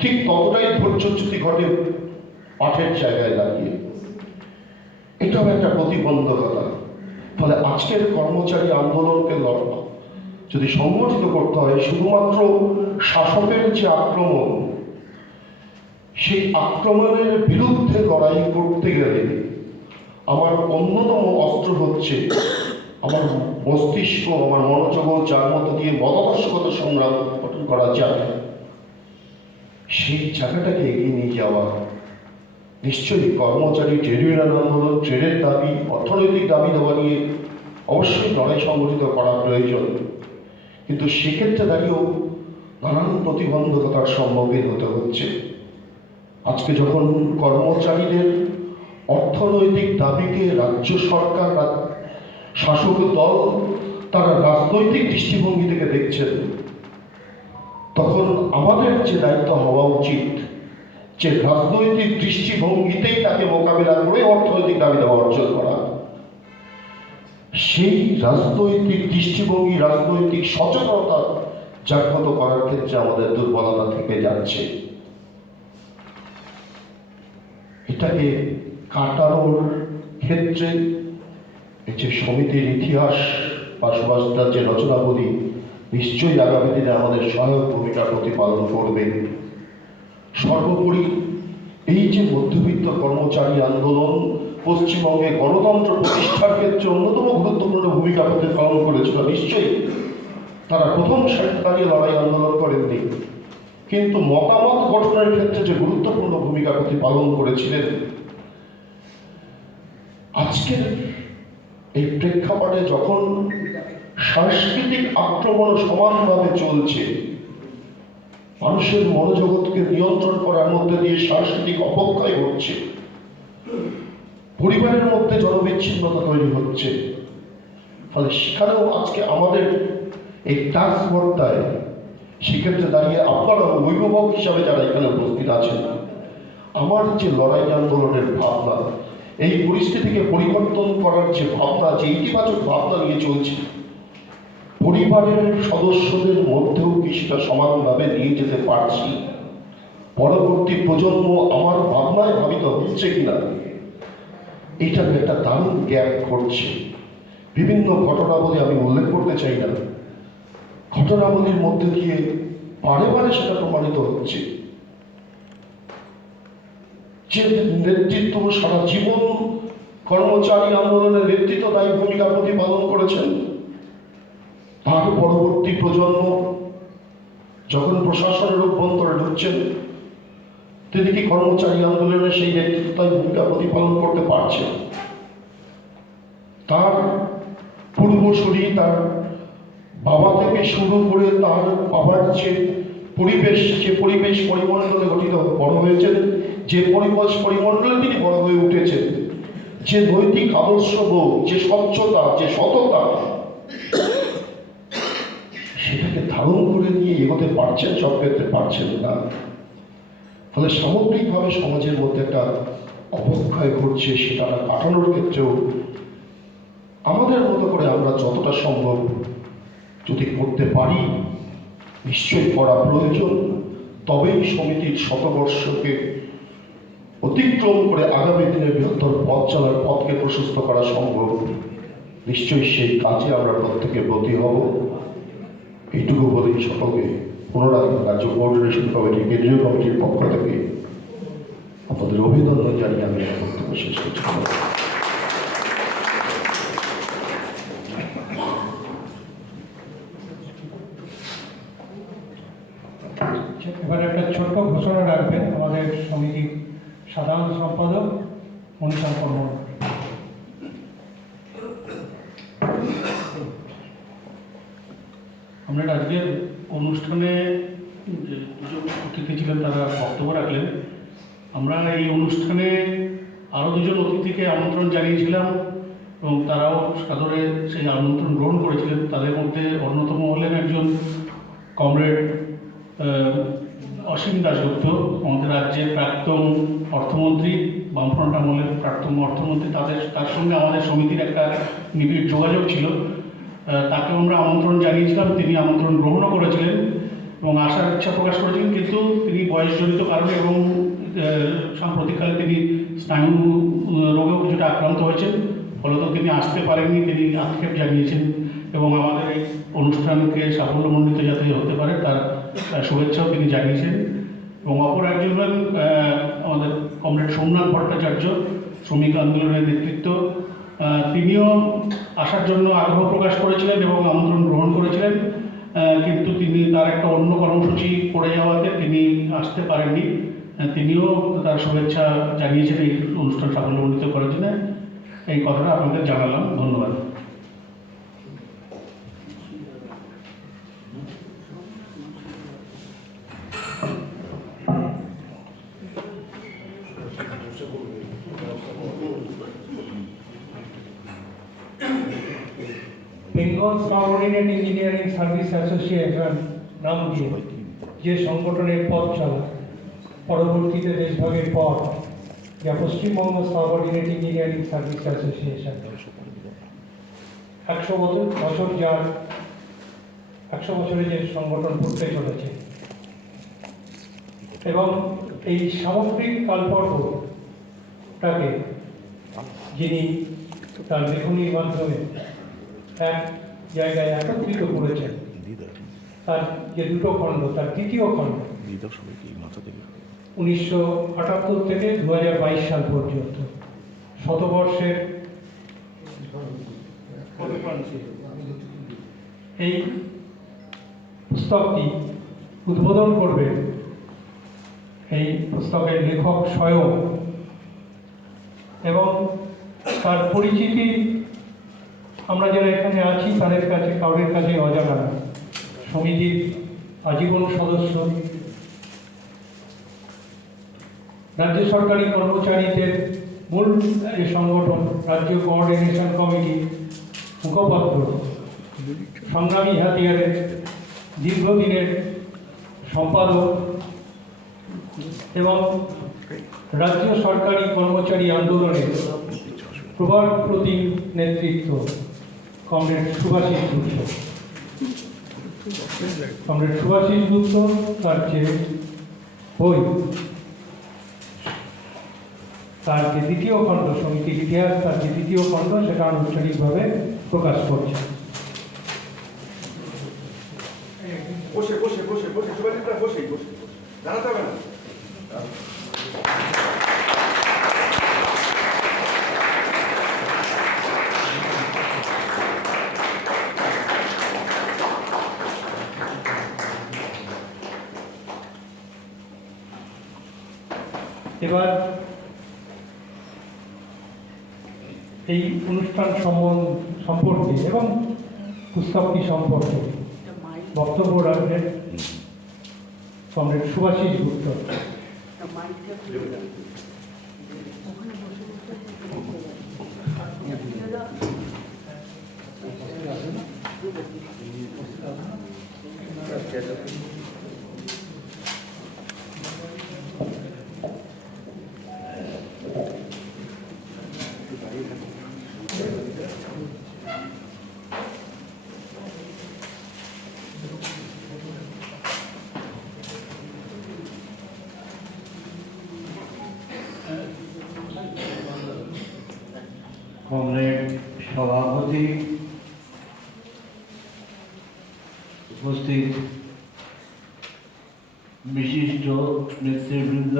ঠিক ততটাই ধৈর্যচ্যুতি ঘটে পাঠের জায়গায় দাঁড়িয়ে। এটাও একটা প্রতিবন্ধকতা। ফলে আজকের কর্মচারী আন্দোলনকে যদি সংগঠিত করতে হয়, শুধুমাত্র শাসকের যে আক্রমণ, সেই আক্রমণের বিরুদ্ধে লড়াই করতে গেলে আমার অন্যতম অস্ত্র হচ্ছে আমার মস্তিষ্ক, আমার মনোযোগ, যার মতো দিয়ে মতাদর্শগত সংগ্রাম গঠন করা যায়, সেই জায়গাটাকে এগিয়ে নিয়ে যাওয়া। নিশ্চয়ই কর্মচারী ট্রেড ইউনিয়ন আন্দোলন, ট্রেডের দাবি, অর্থনৈতিক দাবি দেওয়া নিয়ে অবশ্যই লড়াই সংগঠিত করা প্রয়োজন। কিন্তু সেক্ষেত্রে দাঁড়িয়েও নানান প্রতিবন্ধকতার সম্মুখীন হতে হচ্ছে। আজকে যখন কর্মচারীদের অর্থনৈতিক দাবিকে রাজ্য সরকার, শাসক দল তারা রাজনৈতিক দৃষ্টিভঙ্গি থেকে দেখছেন, তখন আমাদের যে দায়িত্ব হওয়া উচিত যে রাজনৈতিক দৃষ্টিভঙ্গিতেই তাকে মোকাবিলা করে অর্থনৈতিক দাবি দেওয়া অর্জন করা। সেই রাজনৈতিক দৃষ্টিভঙ্গি, রাজনৈতিক সচেতনতা জাগ্রত করার ক্ষেত্রে আমাদের দুর্বলতা থেকে যাচ্ছে। এটাকে কাটানোর ক্ষেত্রে এই যে সমিতির ইতিহাস বা সুভাষদার যে রচনাবলী নিশ্চয়ই আগামী দিনে আমাদের সহায়ক ভূমিকা প্রতিপালন করবে। সর্বোপরি এই যে মধ্যবিত্ত কর্মচারী আন্দোলন পশ্চিমবঙ্গে গণতন্ত্র প্রতিষ্ঠার ক্ষেত্রে অন্যতম গুরুত্বপূর্ণ ভূমিকা পালন করেছিল। নিশ্চয়ই তারা প্রথম সারিতে দাঁড়িয়ে লড়াই আন্দোলন করেননি, কিন্তু মতামত গঠনের ক্ষেত্রে যে গুরুত্বপূর্ণ ভূমিকা পালন করেছিলেন। আজকের এই প্রেক্ষাপটে যখন সাংস্কৃতিক আক্রমণ সমানভাবে চলছে, মানুষের মনোজগৎকে নিয়ন্ত্রণ করার মধ্যে দিয়ে সাংস্কৃতিক অপক্ষয় ঘটছে, পরিবারের মধ্যে জনবিচ্ছিন্নতা তৈরি হচ্ছে, ফলে সেখানেও আজকে আমাদের এই টাস্ক বর্তায়। সেক্ষেত্রে দাঁড়িয়ে আপনারা অভিভাবক হিসাবে যারা এখানে উপস্থিত আছেন, আমার যে লড়াই আন্দোলনের ভাবনা, এই পরিস্থিতিকে পরিবর্তন করার যে ভাবনা, যে ইতিবাচক ভাবনা নিয়ে চলছে, পরিবারের সদস্যদের মধ্যেও কি সেটা সমানভাবে নিয়ে যেতে পারছি? পরবর্তী প্রজন্ম আমার ভাবনায় ভাবিত হচ্ছে কিনা, এইটার একটা দারুণ গ্যাপ ঘটছে। বিভিন্ন ঘটনাবলী আমি উল্লেখ করতে চাই না, ঘটনাবলীর মধ্যে দিয়ে বারে বারে সেটা প্রমাণিত হচ্ছে যে নেতৃত্ব সারা জীবন কর্মচারী আন্দোলনের নেতৃত্বদায়ী ভূমিকা প্রতিপালন করেছেন, তার পরবর্তী প্রজন্ম যখন প্রশাসনের অভ্যন্তরে ঢুকছেন, তিনি কি কর্মচারী আন্দোলনে সেই নেতৃত্বদায়ী ভূমিকা প্রতিপালন করতে পারছেন? তার পূর্বসূরি, তার বাবা থেকে শুরু করে তার বাবার যে পরিবেশ পরিমণ্ডলে গঠিত বড় হয়েছেন, যে পরিমণ্ডলে তিনি বড় হয়ে উঠেছেন, যে নৈতিক আদর্শবোধ, যে স্বচ্ছতা, যে সততা, সেটাকে ধারণ করে নিয়ে এগোতে পারছেন, সব ক্ষেত্রে পারছেন না। ফলে সামগ্রিকভাবে সমাজের মধ্যে একটা অবক্ষয় ঘটছে। সেটা কাটানোর ক্ষেত্রেও আমাদের মতো করে আমরা যতটা সম্ভব যদি করতে পারি, নিশ্চয়ই করা প্রয়োজন। তবেই সমিতির শতবর্ষকে অতিক্রম করে আগামী দিনের বৃহত্তর পথ চলার পথকে প্রশস্ত করা সম্ভব। নিশ্চয়ই সেই কাজে আমরা প্রত্যেকে ব্রতী হব। এইটুকু বলেই সকলকে পুনরায় রাজ্য কোঅর্ডিনেশন কমিটি, কেন্দ্রীয় কমিটির পক্ষ থেকে আপনাদের অভিনন্দন জানিয়ে আমি বক্তব্য শেষ করছি। এবার একটা ছোট্ট ঘোষণা রাখবেন আমাদের সমিতির সাধারণ সম্পাদক মণিশঙ্কর মণ্ডল। আমরা আজকের অনুষ্ঠানে যে অতিথি ছিলেন তারা বক্তব্য রাখলেন। আমরা এই অনুষ্ঠানে আরও দুজন অতিথিকে আমন্ত্রণ জানিয়েছিলাম এবং তারাও সাদরে সেই আমন্ত্রণ গ্রহণ করেছিলেন। তাদের মধ্যে অন্যতম হলেন একজন কমরেড অসীম দাশগুপ্ত, আমাদের রাজ্যের প্রাক্তন অর্থমন্ত্রী, বামফ্রন্ট আমলের প্রাক্তন অর্থমন্ত্রী। তার সঙ্গে আমাদের সমিতির একটা নিবিড় যোগাযোগ ছিল। তাকে আমরা আমন্ত্রণ জানিয়েছিলাম, তিনি আমন্ত্রণ গ্রহণও করেছিলেন এবং আসার ইচ্ছা প্রকাশ করেছিলেন, কিন্তু তিনি বয়সজনিত কারণে এবং সাম্প্রতিককালে তিনি স্নায়ু রোগেও কিছুটা আক্রান্ত হয়েছেন, ফলত তিনি আসতে পারেননি। তিনি আক্ষেপ জানিয়েছেন এবং আমাদের এই অনুষ্ঠানকে সাফল্যমণ্ডিত যাতে হতে পারে তার শুভেচ্ছাও তিনি জানিয়েছেন। এবং অপর একজন হলেন আমাদের কমরেড সোমনাথ ভট্টাচার্য, শ্রমিক আন্দোলনের নেতৃত্ব। তিনিও আসার জন্য আগ্রহ প্রকাশ করেছিলেন এবং আমন্ত্রণ গ্রহণ করেছিলেন, কিন্তু তিনি তার একটা অন্য কর্মসূচি পড়ে যাওয়াতে তিনি আসতে পারেননি। তিনিও তার শুভেচ্ছা জানিয়েছেন এই অনুষ্ঠান সাফল্যমণ্ডিত করার জন্য। এই কথাটা আপনাদের জানালাম। ধন্যবাদ। Bengal subordinate engineering service association নাম দিয়ে যে সংগঠনের পথ চলা, পরবর্তীতে দেশভাগের পর যা Paschimbanga subordinate engineering service association, 100 বছরে যে সংগঠন করতে চলেছে এবং এই সামগ্রিক কালপর্বটাকে যিনি তার লেখনীর মাধ্যমে এক জায়গায় একত্রিত করেছেন, তার যে দুটো খণ্ড, তার তৃতীয় খণ্ড 1978 থেকে 2022 সাল পর্যন্ত শতবর্ষের এই পুস্তকটি উদ্বোধন করবেন এই পুস্তকের লেখক স্বয়ং, এবং তার পরিচিতি আমরা যারা এখানে আছি তাদের কাছে কারোর কাছে অজানা না। সমিতির আজীবন সদস্য, রাজ্য সরকারি কর্মচারীদের মূল যে সংগঠন রাজ্য কোঅর্ডিনেশন কমিটি মুখপাত্র, সংগ্রামী হাতিয়ারের দীর্ঘদিনের সম্পাদক এবং রাজ্য সরকারি কর্মচারী আন্দোলনের প্রবল প্রতীক নেতৃত্ব কমরেড সুভাষিস গুপ্ত। কমরেড সুভাষিস গুপ্ত তার যে বই, তার যে দ্বিতীয় খণ্ড সমিতির ইতিহাস, তার যে দ্বিতীয় খণ্ড সেটা আনুষ্ঠানিকভাবে প্রকাশ করছে। বসে বসে বসে বসে সুভাষিসরা বসে বসে দাঁড়াতে হবে না। এবার এই অনুষ্ঠান সম্পর্কে এবং পুস্তকটি সম্পর্কে বক্তব্য রাখবেন কমরেড সুভাষিস গুপ্ত। কমরেড সভাপতি, উপস্থিত বিশিষ্ট নেতৃবৃন্দ,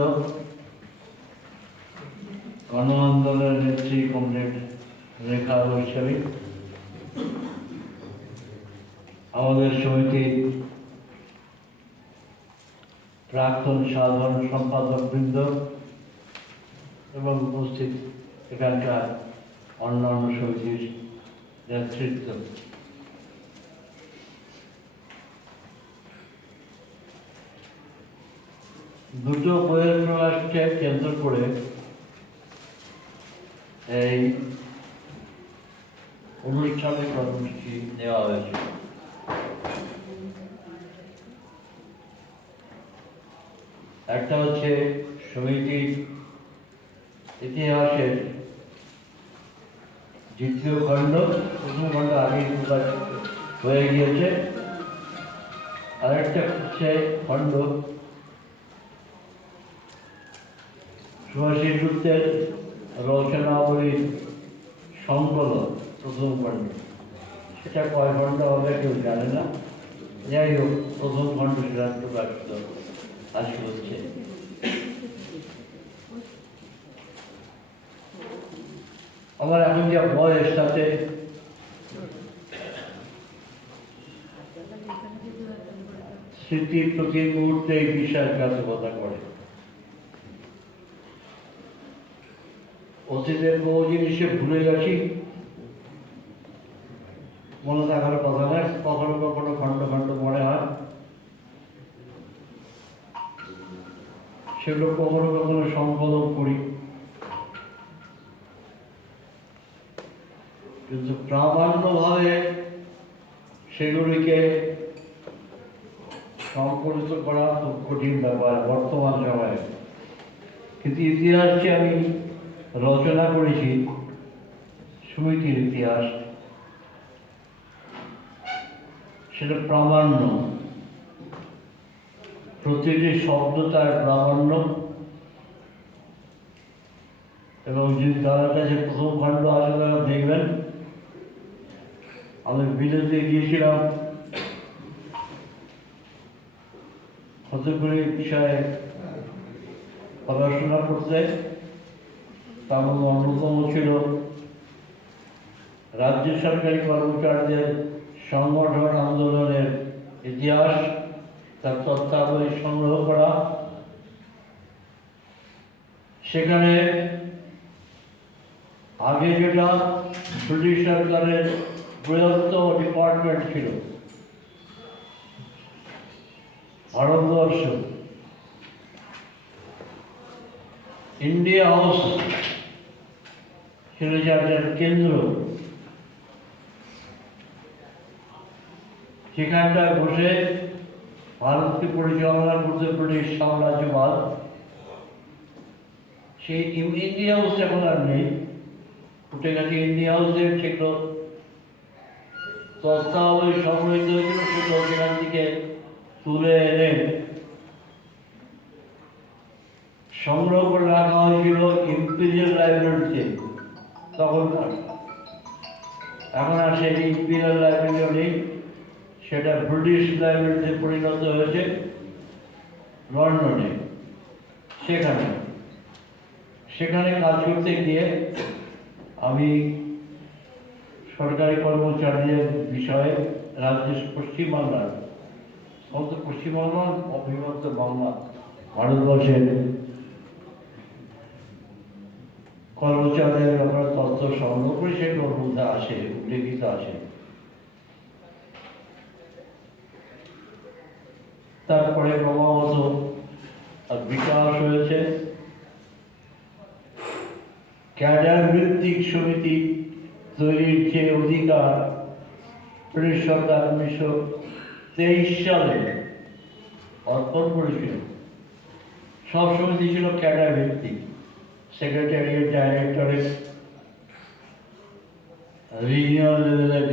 গণ আন্দোলনের নেত্রী কমরেড রেখা গোস্বামী, আমাদের সমিতির প্রাক্তন সাধারণ সম্পাদক বৃন্দ, এবং উপস্থিত এখানকার অন্যান্য সমিতির নেতৃত্ব। দুটো বইয়ের প্রকাশকে কেন্দ্র করে এই অনুষ্ঠানের কর্মসূচি নেওয়া হয়েছে। একটা হচ্ছে সমিতির ইতিহাসের দ্বিতীয় খণ্ড, প্রথম খণ্ড আগেই প্রকাশ হয়ে গিয়েছে। আরেকটা হচ্ছে খণ্ড সুভাষী গুপ্তের রচনাবলীর সংকলন, প্রথম খণ্ড। সেটা কয় খণ্ড হবে কেউ জানে না, যাই হোক প্রথম খণ্ড সেটা প্রকাশিত আজ হচ্ছে। আমার এখন যা বয়স তাতে স্মৃতি প্রতি মুহূর্তে এই বিশ্বাসঘাতকতা করে। অতীতের বহু জিনিসে ভুলে গেছি, মনে থাকার কথা নয়, কখনো কখনো খণ্ড খণ্ড মনে হয়, সেগুলো কখনো কখনো সংকলন করি, কিন্তু প্রামাণ্যভাবে সেগুলিকে সংকলিত করা খুব কঠিন ব্যাপার বর্তমান সময়ে। কিন্তু ইতিহাসকে আমি রচনা করেছি, সমিতির ইতিহাস, সেটা প্রামাণ্য, প্রতিটি শব্দ তার প্রামাণ্য। এবং যদি তার কাছে প্রথম খণ্ড আছে তারা দেখবেন, আমি বিলেতে গিয়েছিলাম কতগুলি বিষয়ে পড়াশোনা করতে। তার মধ্যে অন্যতম ছিল রাজ্য সরকারি কর্মচারীদের সংগঠন আন্দোলনের ইতিহাস, তার তথ্যাবলী সংগ্রহ করা। সেখানে আগে যেটা ব্রিটিশ সরকারের বৃহত্তম ডিপার্টমেন্ট ছিল ভারতবর্ষ, ইন্ডিয়া হাউস ছিল যার কেন্দ্র, সেখানটায় বসে ভারতকে পরিচালনা করতে ব্রিটিশ সাম্রাজ্যবাদ। সেই ইন্ডিয়া হাউস এখন আর নেই, উঠে গেছে। ইন্ডিয়া হাউসের সেগুলো তথ্যাবলী সংগৃহীত হয়েছিল, সেগুলো সেখান থেকে তুলে এনে সংগ্রহ করে রাখা হয়েছিল ইম্পিরিয়াল লাইব্রেরিতে তখনকার। এখন আর সেই ইম্পিরিয়াল লাইব্রেরিও নেই, সেটা ব্রিটিশ লাইব্রেরিতে পরিণত হয়েছে লন্ডনে। সেখানে কাজ করতে গিয়ে আমি সরকারি কর্মচারীদের বিষয়ে পশ্চিমবাংলার অবিভক্ত বাংলা ভারতবর্ষের কর্মচারীদের আমরা তথ্য সংগ্রহ করি, সেগুলোর মধ্যে আসে, উল্লেখিত আছে। তারপরে ক্রমাগত বিকাশ হয়েছে। ক্যাডার ভিত্তিক সমিতি তৈরির যে অধিকার ব্রিটিশ সরকার 1923 সালে অর্পণ করেছিল, সব সমিতি ছিল ক্যাডার ভিত্তিক। সেক্রেটারিয়েট, ডাইরেক্টরেট, রিজিওনাল লেভেলের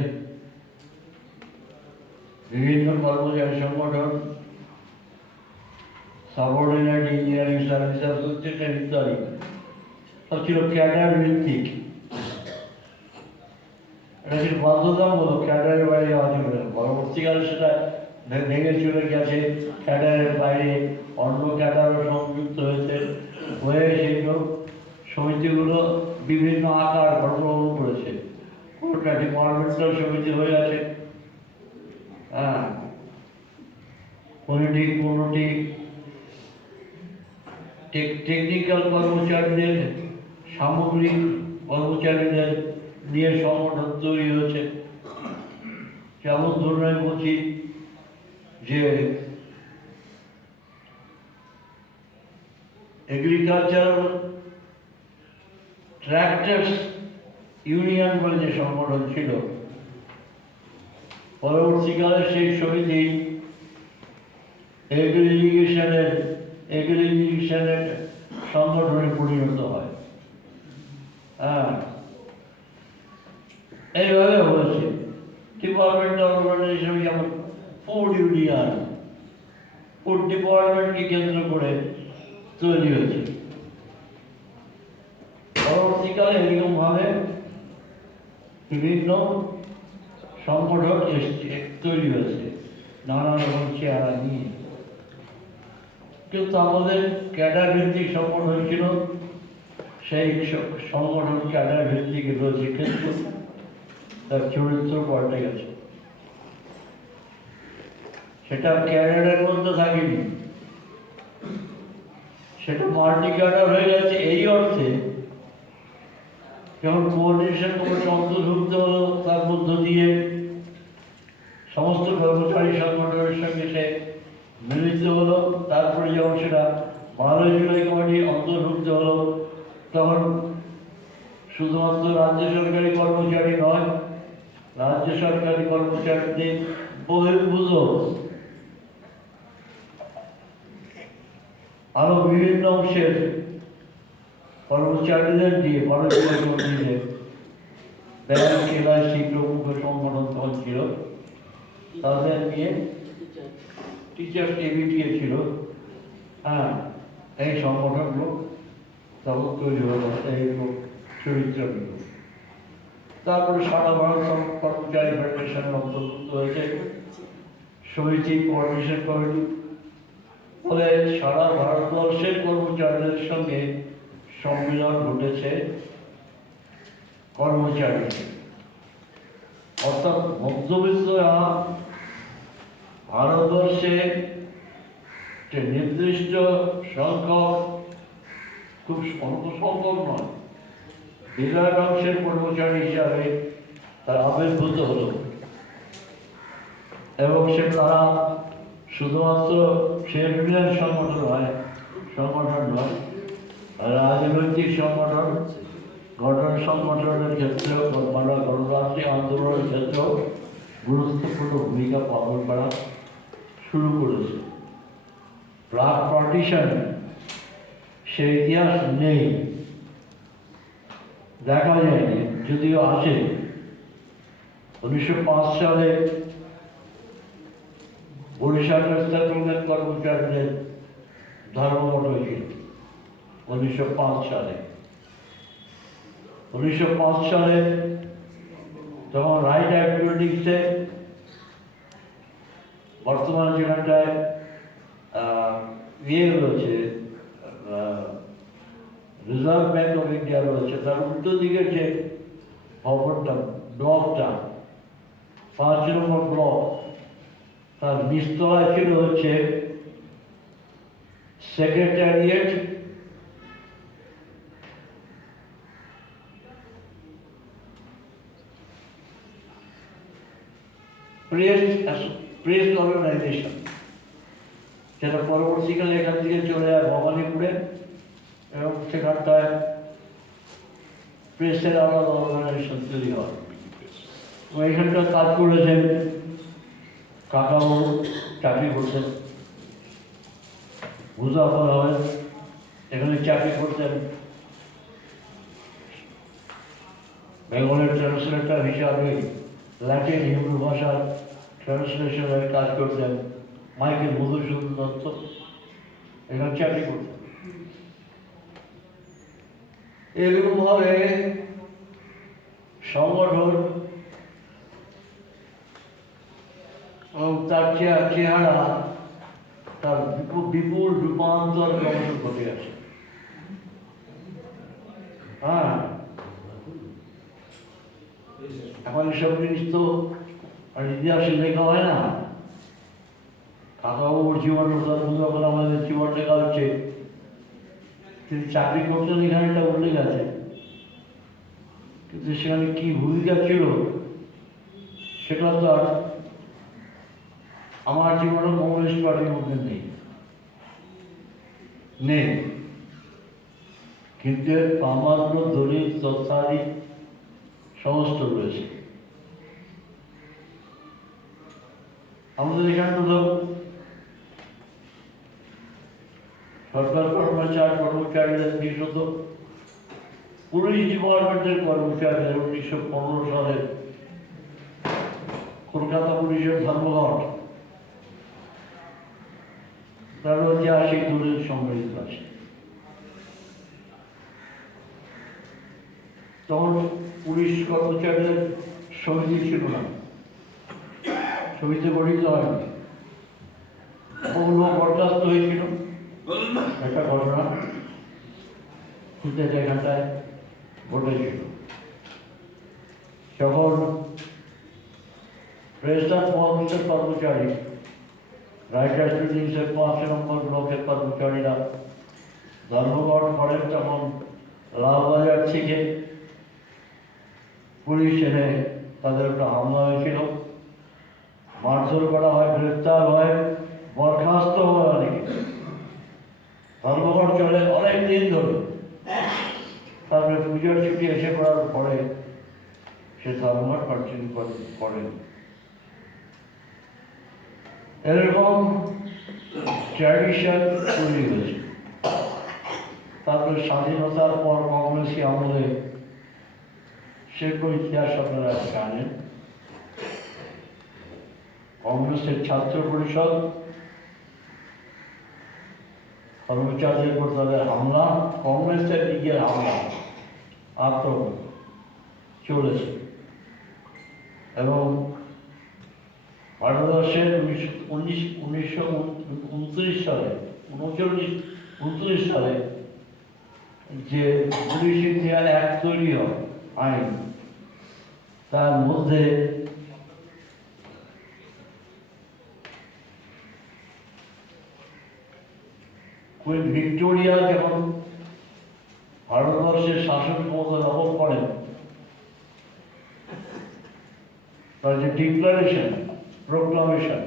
বিভিন্ন কর্মচারী সংগঠন, সাবঅর্ডিনেট ইঞ্জিনিয়ারিং সার্ভিস অ্যাসোসিয়েশন ইত্যাদি সব ছিল ক্যাডার ভিত্তিক। এটা ছিল বাধ্যতামূলক, ক্যাডারের বাইরে যাওয়া যাবে না। পরবর্তীকালে সেটা ভেঙে চলে গেছে, ক্যাডারের বাইরে অন্য ক্যাডারও সংযুক্ত হয়ে সেগুলো সমিতিগুলো বিভিন্ন আকার গ্রহণ করেছে। কোনোটা ডিপার্টমেন্টাল সমিতি হয়ে আছে, কোনোটি টেকনিক্যাল কর্মচারীদের সামগ্রিক কর্মচারীদের নিয়ে সংগঠন তৈরি হয়েছে। যেমন ধরুন আমি বলছি যে এগ্রিকালচারাল ট্র্যাক্টার্স ইউনিয়ন বলে যে সংগঠন ছিল, পরবর্তীকালে সেই সমিতি এগ্রি ইরিগেশনের সংগঠনে পরিণত হয়। হ্যাঁ, এইভাবে হয়েছে। ডিপার্টমেন্টাল অর্গানাইজেশন যেমন ফুড ইউনিয়ন, ফুড ডিপার্টমেন্টকে কেন্দ্র করে তৈরি হয়েছে। পরবর্তীকালে এরকমভাবে বিভিন্ন সংগঠন তৈরি হয়েছে নানা রকম চেহারা নিয়ে। কিন্তু আমাদের ক্যাডার ভিত্তিক সংগঠন ছিল, সেই সংগঠন ক্যাডার ভিত্তিক রয়েছে, কিন্তু তার চরিত্র পাল্টে গেছে। সেটা ক্যাডারের মধ্যে থাকেনি, সেটা মাল্টি ক্যাডার হয়ে গেছে। এই অর্থে যখন কোঅর্ডিনেশন কমিটি অন্তর্ভুক্ত হলো, তার মধ্য দিয়ে সমস্ত কর্মচারী সংগঠনের সঙ্গে সে মিলিত হলো। তারপরে যখন সেটা 12 জুলাই কমিটি অন্তর্ভুক্ত হলো, তখন শুধুমাত্র রাজ্য সরকারি কর্মচারী নয়, রাজ্য সরকারি কর্মচারীদের বহির্ভূত আরো বিভিন্ন অংশের কর্মচারীদের দিয়ে 12 জুলাই কমিটিতে ব্যাংক, LIC প্রমুখ সংগঠন তখন ছিল, তাদের নিয়ে টিচার্স ABTA ছিল। হ্যাঁ, এই সংগঠনগুলো তখন তৈরি হলো, এইগুলো চরিত্র নিল। তারপরে সারা ভারত কর্মচারী ফেডারেশন অন্তর্ভুক্ত হয়েছে, সমিতি, কোঅর্ডিনেশন কমিটি। ফলে সারা ভারতবর্ষের কর্মচারীদের সঙ্গে সম্মিলন ঘটেছে কর্মচারী, অর্থাৎ মধ্যবিত্তরা ভারতবর্ষে যে নির্দিষ্ট সংখ্যক, খুব অল্প সংখ্যক নয়, বিরাট অংশের কর্মচারী হিসাবে তারা আবির্ভূত হলো। এবং সে তারা শুধুমাত্র ট্রেড সংগঠন নয়, রাজনৈতিক সংগঠন, সংগঠনের ক্ষেত্রেও, গণতান্ত্রিক আন্দোলনের ক্ষেত্রেও গুরুত্বপূর্ণ ভূমিকা পালন করা শুরু করেছে। প্রাক পার্টিশন সে ইতিহাস নেই, দেখা যায়নি, যদিও আছে। 1905 সালে বরিশালের সেটেলমেন্ট কর্মচারীদের ধর্মঘট হয়েছিল। 1905 সালে 1905 সালে তখন রাইট অ্যাক্ট বিল্ডিংসে, বর্তমান যেখানটায় রয়েছে রিজার্ভ ব্যাংক অফ ইন্ডিয়া রয়েছে, তার উল্টো দিকের যে ভবনটা, ব্লকটা, 5 নম্বর ব্লক, তার নিচতলায় ছিল হচ্ছে সেক্রেটারিয়েট, প্রেস অর্গানাইজেশন, যেটা পরবর্তীকালে এখান থেকে চলে যায় ভবানীপুরে, এবং সেখানটায় প্রেসের আলাদা অর্গানাইজেশন তৈরি হয়। এখানটা কাজ করেছেন কাকাবাবু, চাকরি করতেন মুজাফর আহমেদ, এখানে চাকরি করতেন বেঙ্গলের ট্রান্সলেটর হিসাবে, ল্যাটিন হিব্রু ভাষার ট্রান্সলেশনের কাজ করতেন মাইকেল মধুসূদন দত্ত, এখানে চাকরি করতেন। এরকমভাবে সংগঠন তার চেহারা, তার বিপুল রূপান্তর ক্রমশ ঘটে আছে। হ্যাঁ, এখন এসব জিনিস তো ইতিহাসে লেখা হয় না। কাকাবাবুর জীবন, আমাদের জীবন লেখা হচ্ছে, তিনি চাকরি করতেন, এখানে একটা উল্লেখ আছে। কিন্তু সেখানে কি ভূমিকা ছিল সেটা তো আর আমার জীবনে কমিউনিস্ট পার্টির মধ্যে নেই, কিন্তু প্রামাণ্য দলিল তথ্যাদি সমস্ত রয়েছে। আমাদের এখানে তো সরকার কর্মচারীরা বিশেষত পুলিশ ডিপার্টমেন্টের কর্মচারীরা 1915 সালে কলকাতা পুলিশের ধর্মঘট তার ঐতিহাসিক দলিল সম্মিলিত আছে। তখন পুলিশ কর্মচারীদের সমিতি ছিল না, সমিতি গঠিত হয়নি, বহু লোক বরখাস্ত হয়েছিল। একটা ঘটনা খুঁজতে এখানটায় ঘটেছিল, যখন রেজিস্টার মহাপুলিশের কর্মচারী রাইটার্স বিল্ডিংসের 5 নম্বর ব্লকের কর্মচারীরা ধর্মঘট করেন, তখন লালবাজার থেকে পুলিশ এনে তাদের একটা হামলা হয়েছিল, মারধর করা হয়, গ্রেফতার হয়, বরখাস্ত হয় অনেকে। ধর্মঘট চলে অনেক দিন ধরে, তারপরে পুজোর ছুটি এসে পড়ার পরে সে ধর্মঘট কন্টিনিউ করেন। এরকম ট্র্যাডিশন তৈরি হয়েছে। তারপরে স্বাধীনতার পর কংগ্রেসী আমলে সেরকম ইতিহাস আপনারা জানেন, কংগ্রেসের ছাত্র পরিষদ কর্মচারীদের উপর তাদের হামলা, কংগ্রেসের দিকে হামলা, আক্রমণ চলেছে। এবং ভারতবর্ষের 1929 সালে 29 সালে যে পুলিশ ইন্ডিয়া অ্যাক্ট তৈরি হয় আইন, তার মধ্যে কুইন ভিক্টোরিয়া যখন ভারতবর্ষের শাসন ক্ষমতা দখল করেন, তার যে ডিক্লারেশন প্রোক্লামেশন,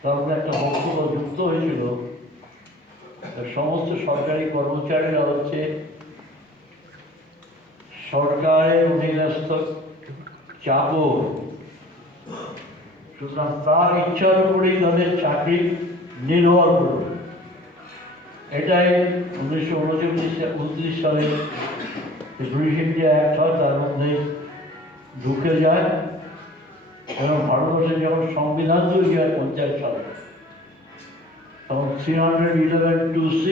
তার মধ্যে একটা বক্তব্য যুক্ত হয়েছিল, সমস্ত সরকারি কর্মচারীরা হচ্ছে সরকারের অধীনস্থ চাকর, সুতরাং তার ইচ্ছার উপরেই তাদের চাকরি নির্ভর করবে। এটাই 1929 সালে ব্রিটিশ ইন্ডিয়া অ্যাক্ট হয়, তার মধ্যে ঢুকে যায়। এবং ভারতবর্ষে যখন সংবিধান তৈরি হয় 50 সালে, তখন 311(2)(c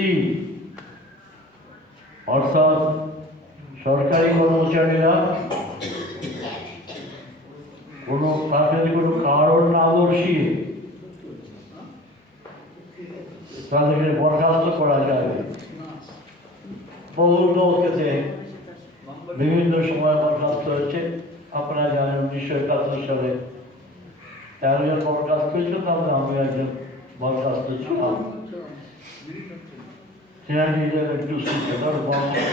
অর্থাৎ সরকারি কর্মচারীরা কোনো কারণ না দর্শিয়ে তাদেরকে বরখাস্ত করা যাবে। বহু লোক এতে বিভিন্ন সময় বরখাস্ত হয়েছে। আপনারা জানেন 1971 সালে 13 জন বরখাস্ত হয়েছিল, তাহলে আমি একজন বরখাস্ত ছিলাম।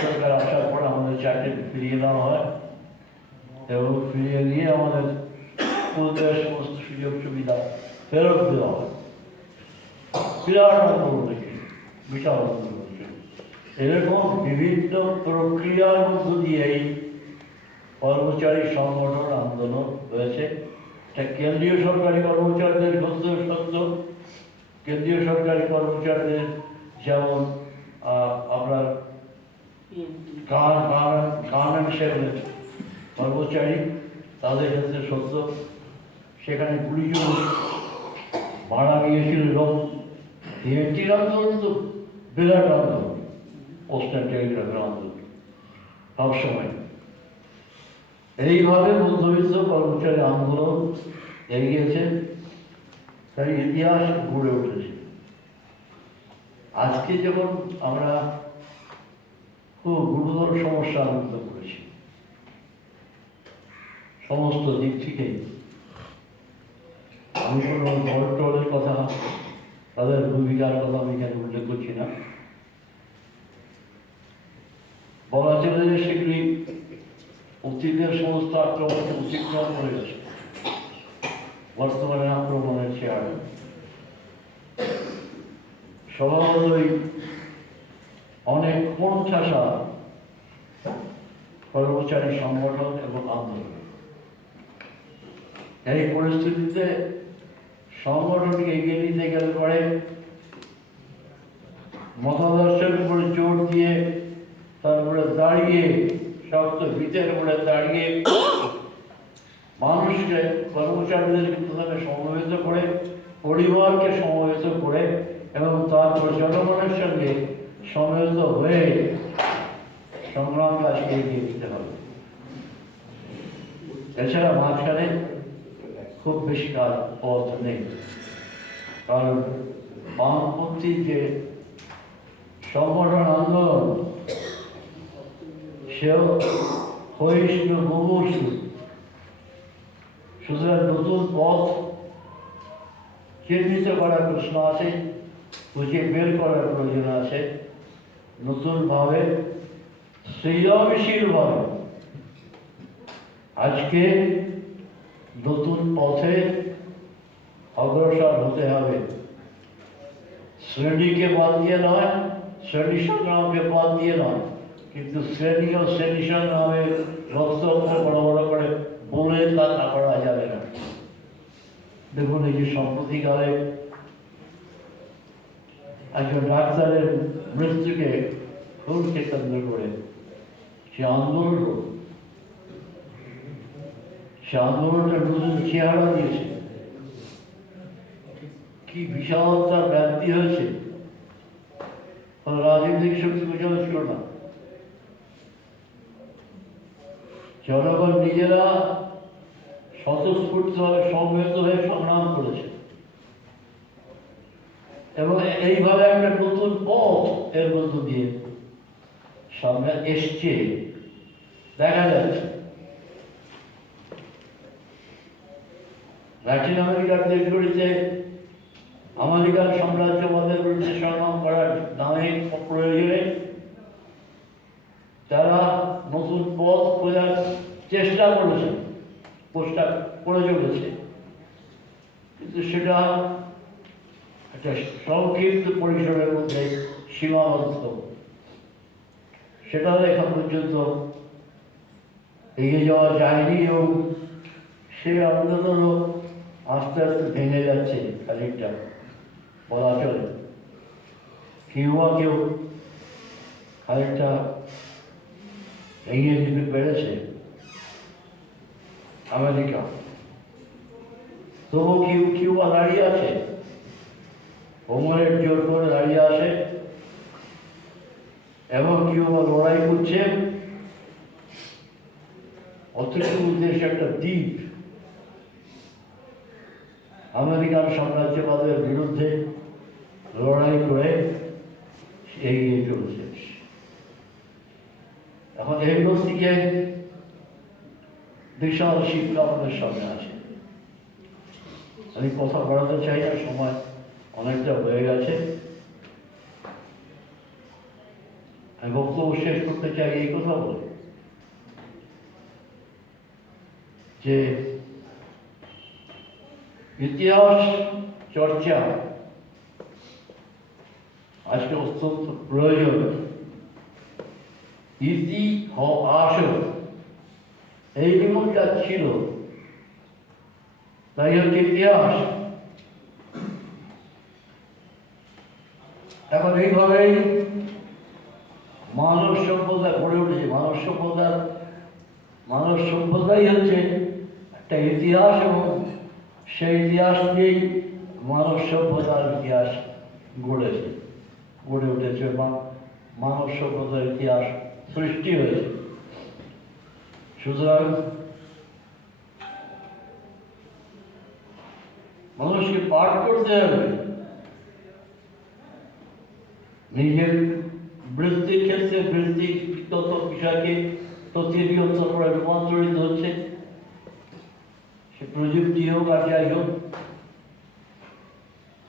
সরকার আসার পর আমাদের চাকরি ফিরিয়ে দেওয়া হয় এবং ফিরিয়ে দিয়ে আমাদের সমস্ত সুযোগ সুবিধা ফেরত দেওয়া হয়। বিরাট আন্দোলন থেকে বিশাল আন্দোলন হচ্ছে। এরকম বিভিন্ন প্রক্রিয়ার মধ্য দিয়েই কর্মচারী সংগঠন আন্দোলন হয়েছে। এটা কেন্দ্রীয় সরকারি কর্মচারীদের সত্য, কেন্দ্রীয় সরকারি কর্মচারীদের যেমন আপনার গার্মেন্টসের কর্মচারী, তাদের ক্ষেত্রে সত্য। সেখানে পুলিশ ভাড়া গিয়েছিল লোক, ডিএনটির আন্দোলন তো বিরাট আন্দোলন, পোস্টাল টেলিগ্রাফের আন্দোলন সবসময়। এইভাবে মধ্যবিত্ত কর্মচারী আন্দোলন এগিয়েছে, তাই ইতিহাস গড়ে উঠেছে। আজকে যখন আমরা খুব গুরুতর সমস্যার মধ্যে পড়েছি সমস্ত দিক থেকে, আমি কোনো দলের কথা, তাদের ভূমিকার কথা আমি এখানে উল্লেখ করছি না। বলা চলে যে সেগুলি অতীতের সমস্ত আক্রমণকে অতিক্রম করে গেছে বর্তমানে আক্রমণের চেয়ারে। স্বভাবতই অনেক কোণঠাসা কর্মচারী সংগঠন এবং আন্দোলন। এই পরিস্থিতিতে সংগঠনকে এগিয়ে নিতে গেলে পরে মতাদর্শের উপরে জোর দিয়ে তারপরে দাঁড়িয়ে শক্ত ভিতের উপরে দাঁড়িয়ে মানুষকে কর্মচারীদেরকে প্রথমে সমবেত করে পরিবারকে সমবেত করে এবং তারপর জনগণের সঙ্গে সমবেত হয়ে সংগ্রাম কাজকে এগিয়ে দিতে হবে। এছাড়া মাঝখানে খুব বেশি কাজ পথ নেই, কারণ বামপন্থী যে সংগঠন আন্দোলন সেও ক্ষয়িষ্ণু মুমূর্ষু। সুতরাং নতুন পথ চিহ্নিত করার প্রশ্ন আছে, খুঁজে বের করার প্রয়োজন আছে। নতুনভাবে সৃজনশীলভাবে আজকে নতুন পথে অগ্রসর হতে হবে। শ্রেণীকে বাদ দিয়ে নয়, শ্রেণী সংগ্রামকে বাদ দিয়ে নয়, কিন্তু শ্রেণী ও শ্রেণী সংগ্রামে রক্ত বড় বড় করে বলে তা করা যাবে না। দেখুন, এই যে সম্প্রতিকালে একজন ডাক্তারের মৃত্যুকে খুবকে কেন্দ্র করে সে আন্দোলনটা নতুন চেহারা দিয়েছে। কি বিশাল তার ব্যাপ্তি হয়েছে, রাজনৈতিক শক্তি বোঝানো ছিল না। জনগণ নিজেরা স্বতঃস্ফূর্তভাবে সমবেত হয়ে সংগ্রাম করেছে এবং এইভাবে একটা নতুন পথ এর মধ্য দিয়ে সামনে এসছে দেখা যাচ্ছে। ল্যাটিন আমেরিকার দেশগুলিতে আমেরিকান সাম্রাজ্যবাদের বিরুদ্ধে সংগ্রাম করার নামে প্রয়োজনে তারা নতুন পথ খোঁজার চেষ্টা করেছে, করে চলেছে, কিন্তু সেটা একটা সংক্ষিপ্ত পরিসরের মধ্যে সীমাবদ্ধ। সেটাও এখন পর্যন্ত এগিয়ে যাওয়া যায়নি এবং সে আন্দোলনও আস্তে আস্তে ভেঙে যাচ্ছে খানিকটা বলা চলে। কিউবাকেও খানিকটা ভেঙে দিতে পেরেছে আমেরিকা, তবু কিউবা দাঁড়িয়ে আছে, হোমারের জোর করে দাঁড়িয়ে আছে এবং কিউবা লড়াই করছে। অথচ উদ্দেশ্য একটা দ্বীপ আমেরিকান সাম্রাজ্যবাদের বিরুদ্ধে লড়াই করে এগিয়ে চলছে। এখন এই থেকে বিশাল শিক্ষা আমাদের সামনে আছে। আমি কথা বাড়াতে চাই না, সময় অনেকটা হয়ে গেছে। আমি বক্তব্য শেষ করতে চাই এই কথা বলে যে ইতিহাস চর্চা আজকে অত্যন্ত প্রয়োজন। ইতিহাস এই নিয়মটা ছিল, তাই হচ্ছে ইতিহাস। এখন এইভাবেই মানব সভ্যতা গড়ে উঠেছে। মানব সভ্যতাই হচ্ছে একটা ইতিহাস এবং সেই ইতিহাস নিয়েই মানব সভ্যতার ইতিহাস গড়ে উঠেছে এবং মানব সভ্যতার ইতিহাস সৃষ্টি হয়েছে। সুতরাং মানুষকে পাঠ করতে হবে, নিজের বৃত্তির ক্ষেত্রে বৃত্তিগত বিষয়কে প্রতিনিয়ত করে রূপান্তরিত হচ্ছে, সে প্রযুক্তি হোক আর যাই হোক,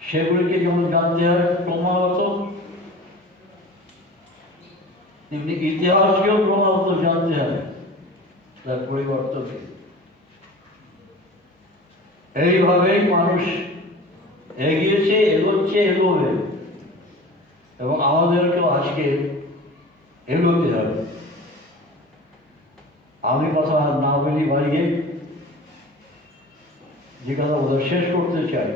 সেগুলিকে যেমন জানতে হয় ক্রমাগত, তেমনি ইতিহাসকেও ক্রমাগত জানতে হবে। তার পরিবর্তন নেই। এইভাবেই মানুষ এগিয়েছে, এগোচ্ছে, এগোবে, এবং আমাদেরকেও আজকে এগোতে হবে। আমি কথা না বলি বাড়িয়ে যে কথা ওদের শেষ করতে চাই,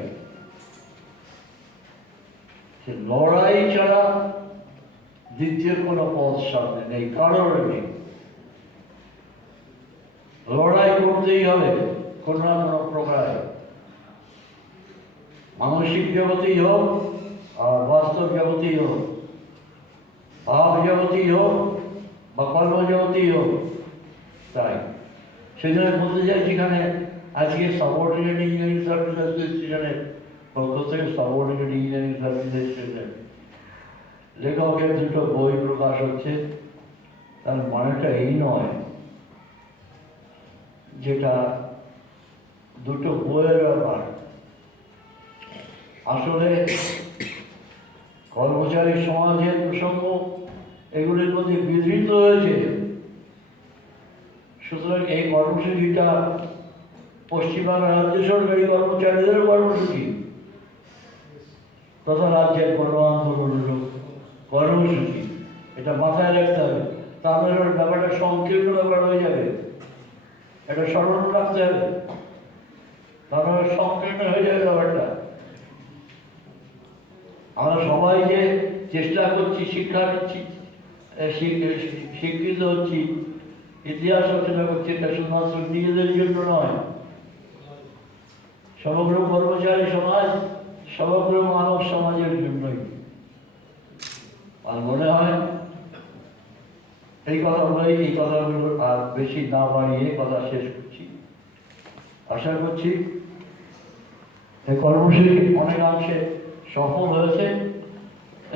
সে লড়াই ছাড়া দ্বিতীয় কোনো পথ সামনে নেই, কারোর নেই। লড়াই করতেই হবে কোনো না কোনো প্রকারে, মানসিক জগতেই হোক আর বাস্তব জগতেই হোক, ভাব জগতেই হোক বা কর্মজগতেই হোক। তাই সেই জন্য বলতে চাই, যেখানে আজকে সাবঅর্ডিনেট ইঞ্জিনিয়ারিং সার্ভিস অ্যাসোসিয়েশনের পক্ষ থেকে সাবঅর্ডিনেট ইঞ্জিনিয়ারিং সার্ভিস অ্যাসোসিয়েশনের লেখকের দুটো বই প্রকাশ হচ্ছে, তার মানেটা এই নয় যেটা দুটো বইয়ের ব্যাপার। আসলে কর্মচারী সমাজের প্রসঙ্গ এগুলির মধ্যে বিধৃত হয়েছে। সুতরাং এই কর্মসূচিটা পশ্চিমবঙ্গ রাজ্য সরকারি কর্মচারীদের কর্মসূচি তথা রাজ্যের গণ আন্দোলনের কর্মসূচি, এটা মাথায় রাখতে হবে। তাহলে ব্যাপারটা সংকীর্ণ ব্যাপার হয়ে যাবে, এটা স্মরণ রাখতে হবে, তাহলে সংকীর্ণ হয়ে যাবে ব্যাপারটা। আমরা সবাই যে চেষ্টা করছি, শিক্ষা নিচ্ছি, শিক্ষিত হচ্ছি, ইতিহাস রচনা করছি, এটা শুধুমাত্র নিজেদের জন্য নয়, সমগ্র কর্মচারী সমাজ, সমগ্র মানব সমাজের জন্যই। আর মনে হয় এই কথাগুলো আর বেশি না বাড়িয়ে কথা শেষ করছি। আশা করছি এই কর্মসূচি অনেকাংশে সফল হয়েছে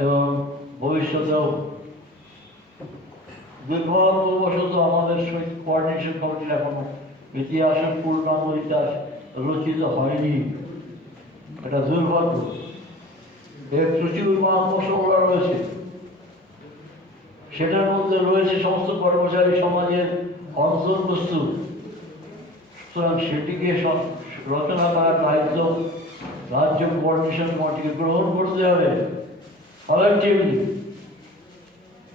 এবং ভবিষ্যতেও দুর্ভাগ্যবশত আমাদের সহিত কোঅর্ডিনেশন কমিটির এখনো ইতিহাসের পূর্ণাঙ্গ ইতিহাস রচিত হয়নি, এটা দুর্ভাগ্য। এর প্রচুর মশলা রয়েছে, সেটার মধ্যে রয়েছে সমস্ত কর্মচারী সমাজের অন্তর্বস্তু। সুতরাং সেটিকে রচনা করার দায়িত্ব রাজ্য কোঅর্ডিনেশন কমিটিকে গ্রহণ করতে হবে কলেকটিভলি,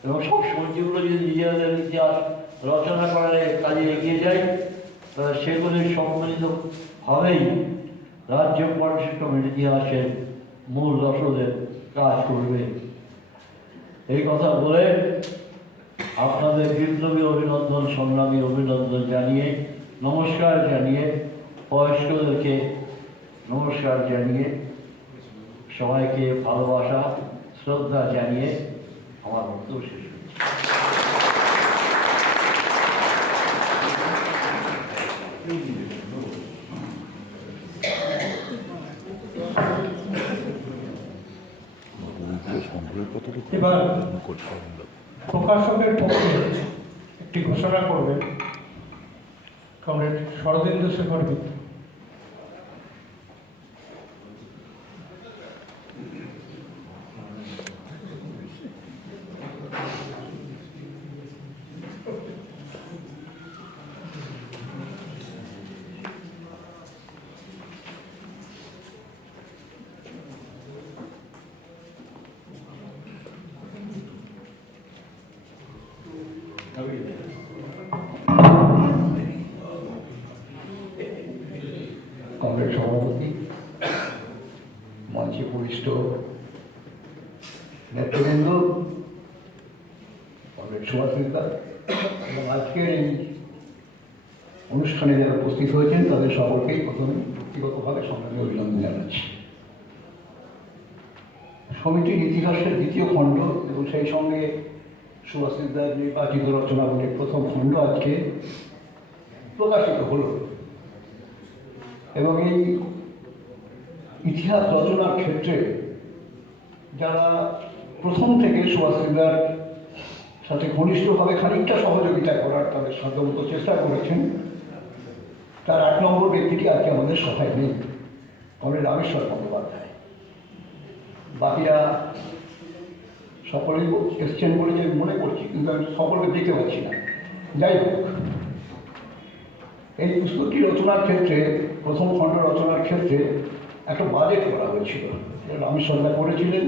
এবং সবসময় যেগুলো যদি নিজেদের ইতিহাস রচনা করার কাজে এগিয়ে যায় তাহলে সেগুলি সম্মিলিতভাবেই রাজ্য কোঅর্ডিনেশন কমিটির ইতিহাসের মূল রসদের কাজ করবে। এই কথা বলে আপনাদের বিপ্লবী অভিনন্দন, সংগ্রামী অভিনন্দন জানিয়ে, নমস্কার জানিয়ে, বয়স্কদেরকে নমস্কার জানিয়ে, সবাইকে ভালোবাসা শ্রদ্ধা জানিয়ে আমার বক্তব্য শেষ করছি। এবার প্রকাশকের পক্ষে একটি ঘোষণা করবেন কমরেড শরদিন্দু শেখর মিত্র। কংগ্রেস সভাপতি, মঞ্চে উপবিষ্ট নেতৃবৃন্দ, কংগ্রেস সভাপতিরা এবং আজকের এই অনুষ্ঠানে যারা উপস্থিত হয়েছেন তাদের সকলকেই প্রথমে ব্যক্তিগতভাবে সংগ্রামী অভিনন্দন জানাচ্ছি। সমিতির ইতিহাসের দ্বিতীয় খণ্ড এবং সেই সঙ্গে সুভাষিতার নির্বাচিত রচনাবলীর প্রথম খণ্ড আজকে প্রকাশিত হল, এবং এই ইতিহাস রচনার ক্ষেত্রে যারা প্রথম থেকে সুভাষিতার সাথে ঘনিষ্ঠভাবে খানিকটা সহযোগিতা করার তাদের সাধ্যমতো চেষ্টা করেছেন, তার 8 নম্বর ব্যক্তিটি আজকে আমাদের সভায় নেই, কমরেড রামেশ্বর বন্দ্যোপাধ্যায়। বাকিরা সকলেই এসছেন বলে যে মনে করছি, কিন্তু আমি সকলকে দেখতে পাচ্ছি না। যাই হোক, এই পুস্তকটি রচনার ক্ষেত্রে, প্রথম খণ্ড রচনার ক্ষেত্রে একটা বাজেট করা হয়েছিল, রামেশ সরকার করেছিলেন,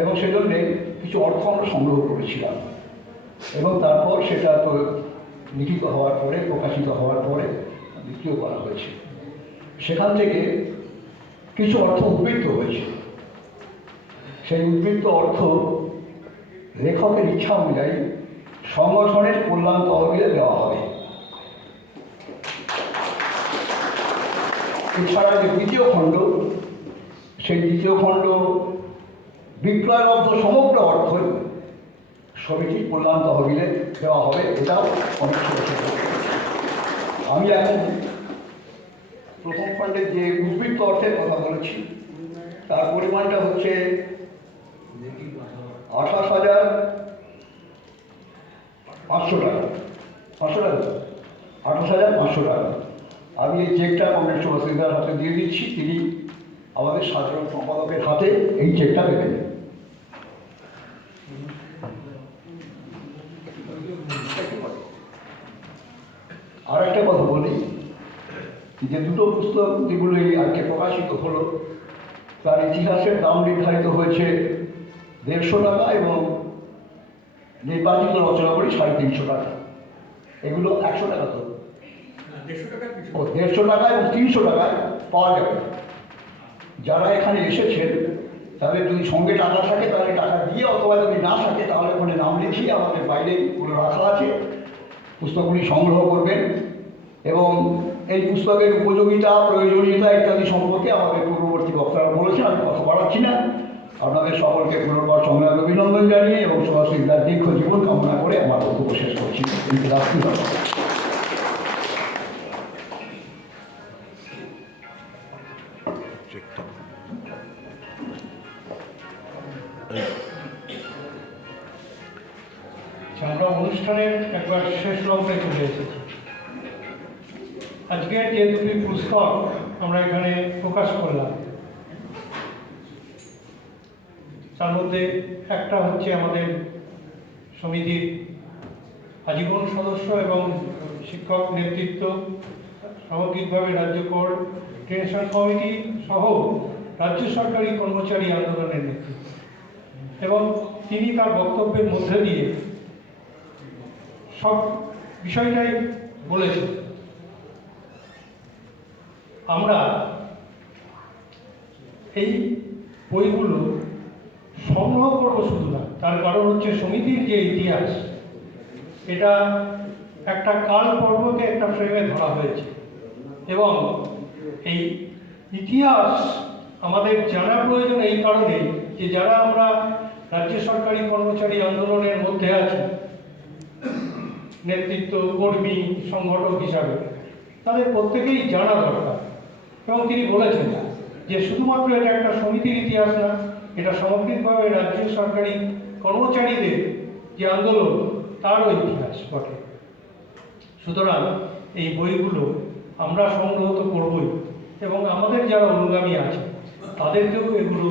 এবং সেজন্যে কিছু অর্থ আমরা সংগ্রহ করেছিলাম, এবং তারপর সেটা তো লিখিত হওয়ার পরে, প্রকাশিত হওয়ার পরে বিক্রিও করা হয়েছে। সেখান থেকে কিছু অর্থ উদ্বৃত্ত হয়েছে। সেই উদ্বৃত্ত অর্থ লেখকের ইচ্ছা অনুযায়ী সংগঠনের কল্যাণ তহবিলে দেওয়া হবে। এছাড়া যে দ্বিতীয় খণ্ড, সেই দ্বিতীয় খণ্ড বিক্রয়লব্ধ সমগ্র অর্থ সমিতির কল্যাণ তহবিলে দেওয়া হবে, এটাও অনেক ছোট। আমি এখন প্রথম খণ্ডের যে উদ্বৃত্ত অর্থের কথা বলেছি তার পরিমাণটা হচ্ছে 28,500 টাকা। 28,500 টাকা। আমি এই চেকটা কমরেড সুভাষিদার হাতে দিয়ে দিচ্ছি, তিনি আমাদের সাধারণ সম্পাদকের হাতে এই চেকটা দেবেন। আর একটা কথা বলি, যে দুটো পুস্তক যেগুলো আজকে প্রকাশিত হলো তার ইতিহাসের দাম নির্ধারিত হয়েছে 150 টাকা এবং নির্বাচিত রচনাবলী 350 টাকা। এগুলো 100 টাকা তো 150 টাকা এবং 300 টাকায় পাওয়া যাবে। যারা এখানে এসেছেন তাদের যদি সঙ্গে টাকা থাকে তাহলে টাকা দিয়ে, অথবা যদি না থাকে তাহলে ওখানে নাম লিখিয়ে আমাদের বাইরে পুরো রাখা আছে, পুস্তকগুলি সংগ্রহ করবেন। এবং এই পুস্তকের উপযোগিতা, প্রয়োজনীয়তা ইত্যাদি সম্পর্কে আমাদের পূর্ববর্তী বক্তারা বলেছেন, আমি কথা বাড়াচ্ছি না। আপনাদের সকলকে পুনর্বার সংগ্রামী অভিনন্দন জানিয়ে এবং সুভাষ সিকদার দীর্ঘ জীবন কামনা করে আমার বক্তব্য শেষ করছি। আমরা অনুষ্ঠানের একবার শেষ লগ্নে চলে এসেছি। আজকে যে দুটি পুস্তক আমরা এখানে প্রকাশ করলাম তার মধ্যে একটা হচ্ছে আমাদের সমিতির আজীবন সদস্য এবং শিক্ষক নেতৃত্ব, সামগ্রিকভাবে রাজ্য কোঅর্ডিনেশন কমিটি সহ রাজ্য সরকারি কর্মচারী আন্দোলনের নেতৃত্ব, এবং তিনি তার বক্তব্যের মধ্যে দিয়ে সব বিষয়টাই বলেছেন। আমরা এই বইগুলো সংগ্রহ করবো শুধু না, তার কারণ হচ্ছে সমিতির যে ইতিহাস, এটা একটা কাল পর্বকে একটা ফ্রেমে ধরা হয়েছে, এবং এই ইতিহাস আমাদের জানা প্রয়োজন এই কারণে যে যারা আমরা রাজ্য সরকারি কর্মচারী আন্দোলনের মধ্যে আছি, নেতৃত্ব, কর্মী, সংগঠক হিসাবে, তাদের প্রত্যেকেই জানা দরকার। এবং তিনি বলেছেন যে শুধুমাত্র এটা একটা সমিতির ইতিহাস না, এটা সামগ্রিকভাবে রাজ্য সরকারি কর্মচারীদের যে আন্দোলন তারও ইতিহাস বটে। সুতরাং এই বইগুলো আমরা সংগ্রহ তো করবই, এবং আমাদের যারা অনুগামী আছে তাদেরকেও এগুলো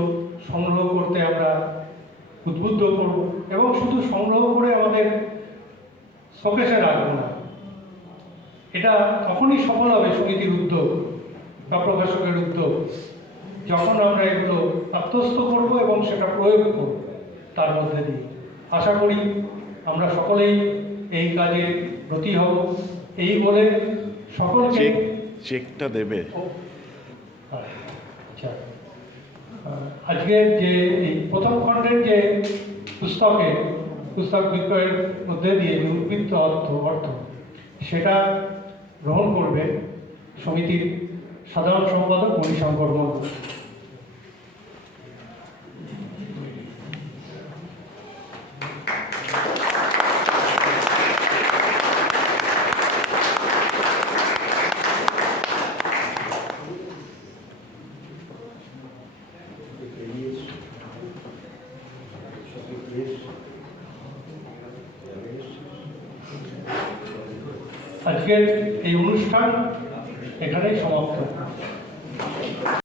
সংগ্রহ করতে আমরা উদ্বুদ্ধ করব, এবং শুধু সংগ্রহ করে আমাদের শোকেসে রাখবো না। এটা তখনই সফল হবে সমিতির উদ্যোগ বা প্রকাশকের উদ্যোগ যখন আমরা এগুলো আত্মস্থ করব এবং সেটা প্রয়োগ করব তার মধ্যে দিয়ে। আশা করি আমরা সকলেই এই কাজে ব্রতী হব। এই বলে সকলকে চেকটা দেবে। আচ্ছা, আজকের যে এই প্রথম খণ্ডের যে পুস্তক বিক্রয়ের মধ্যে দিয়ে যে উদ্বৃত্ত অর্থ সেটা গ্রহণ করবে সমিতির সাধারণ সম্পাদক মণিশঙ্কর মন্ডল। আজকের এই অনুষ্ঠান এখানেই সমাপ্ত।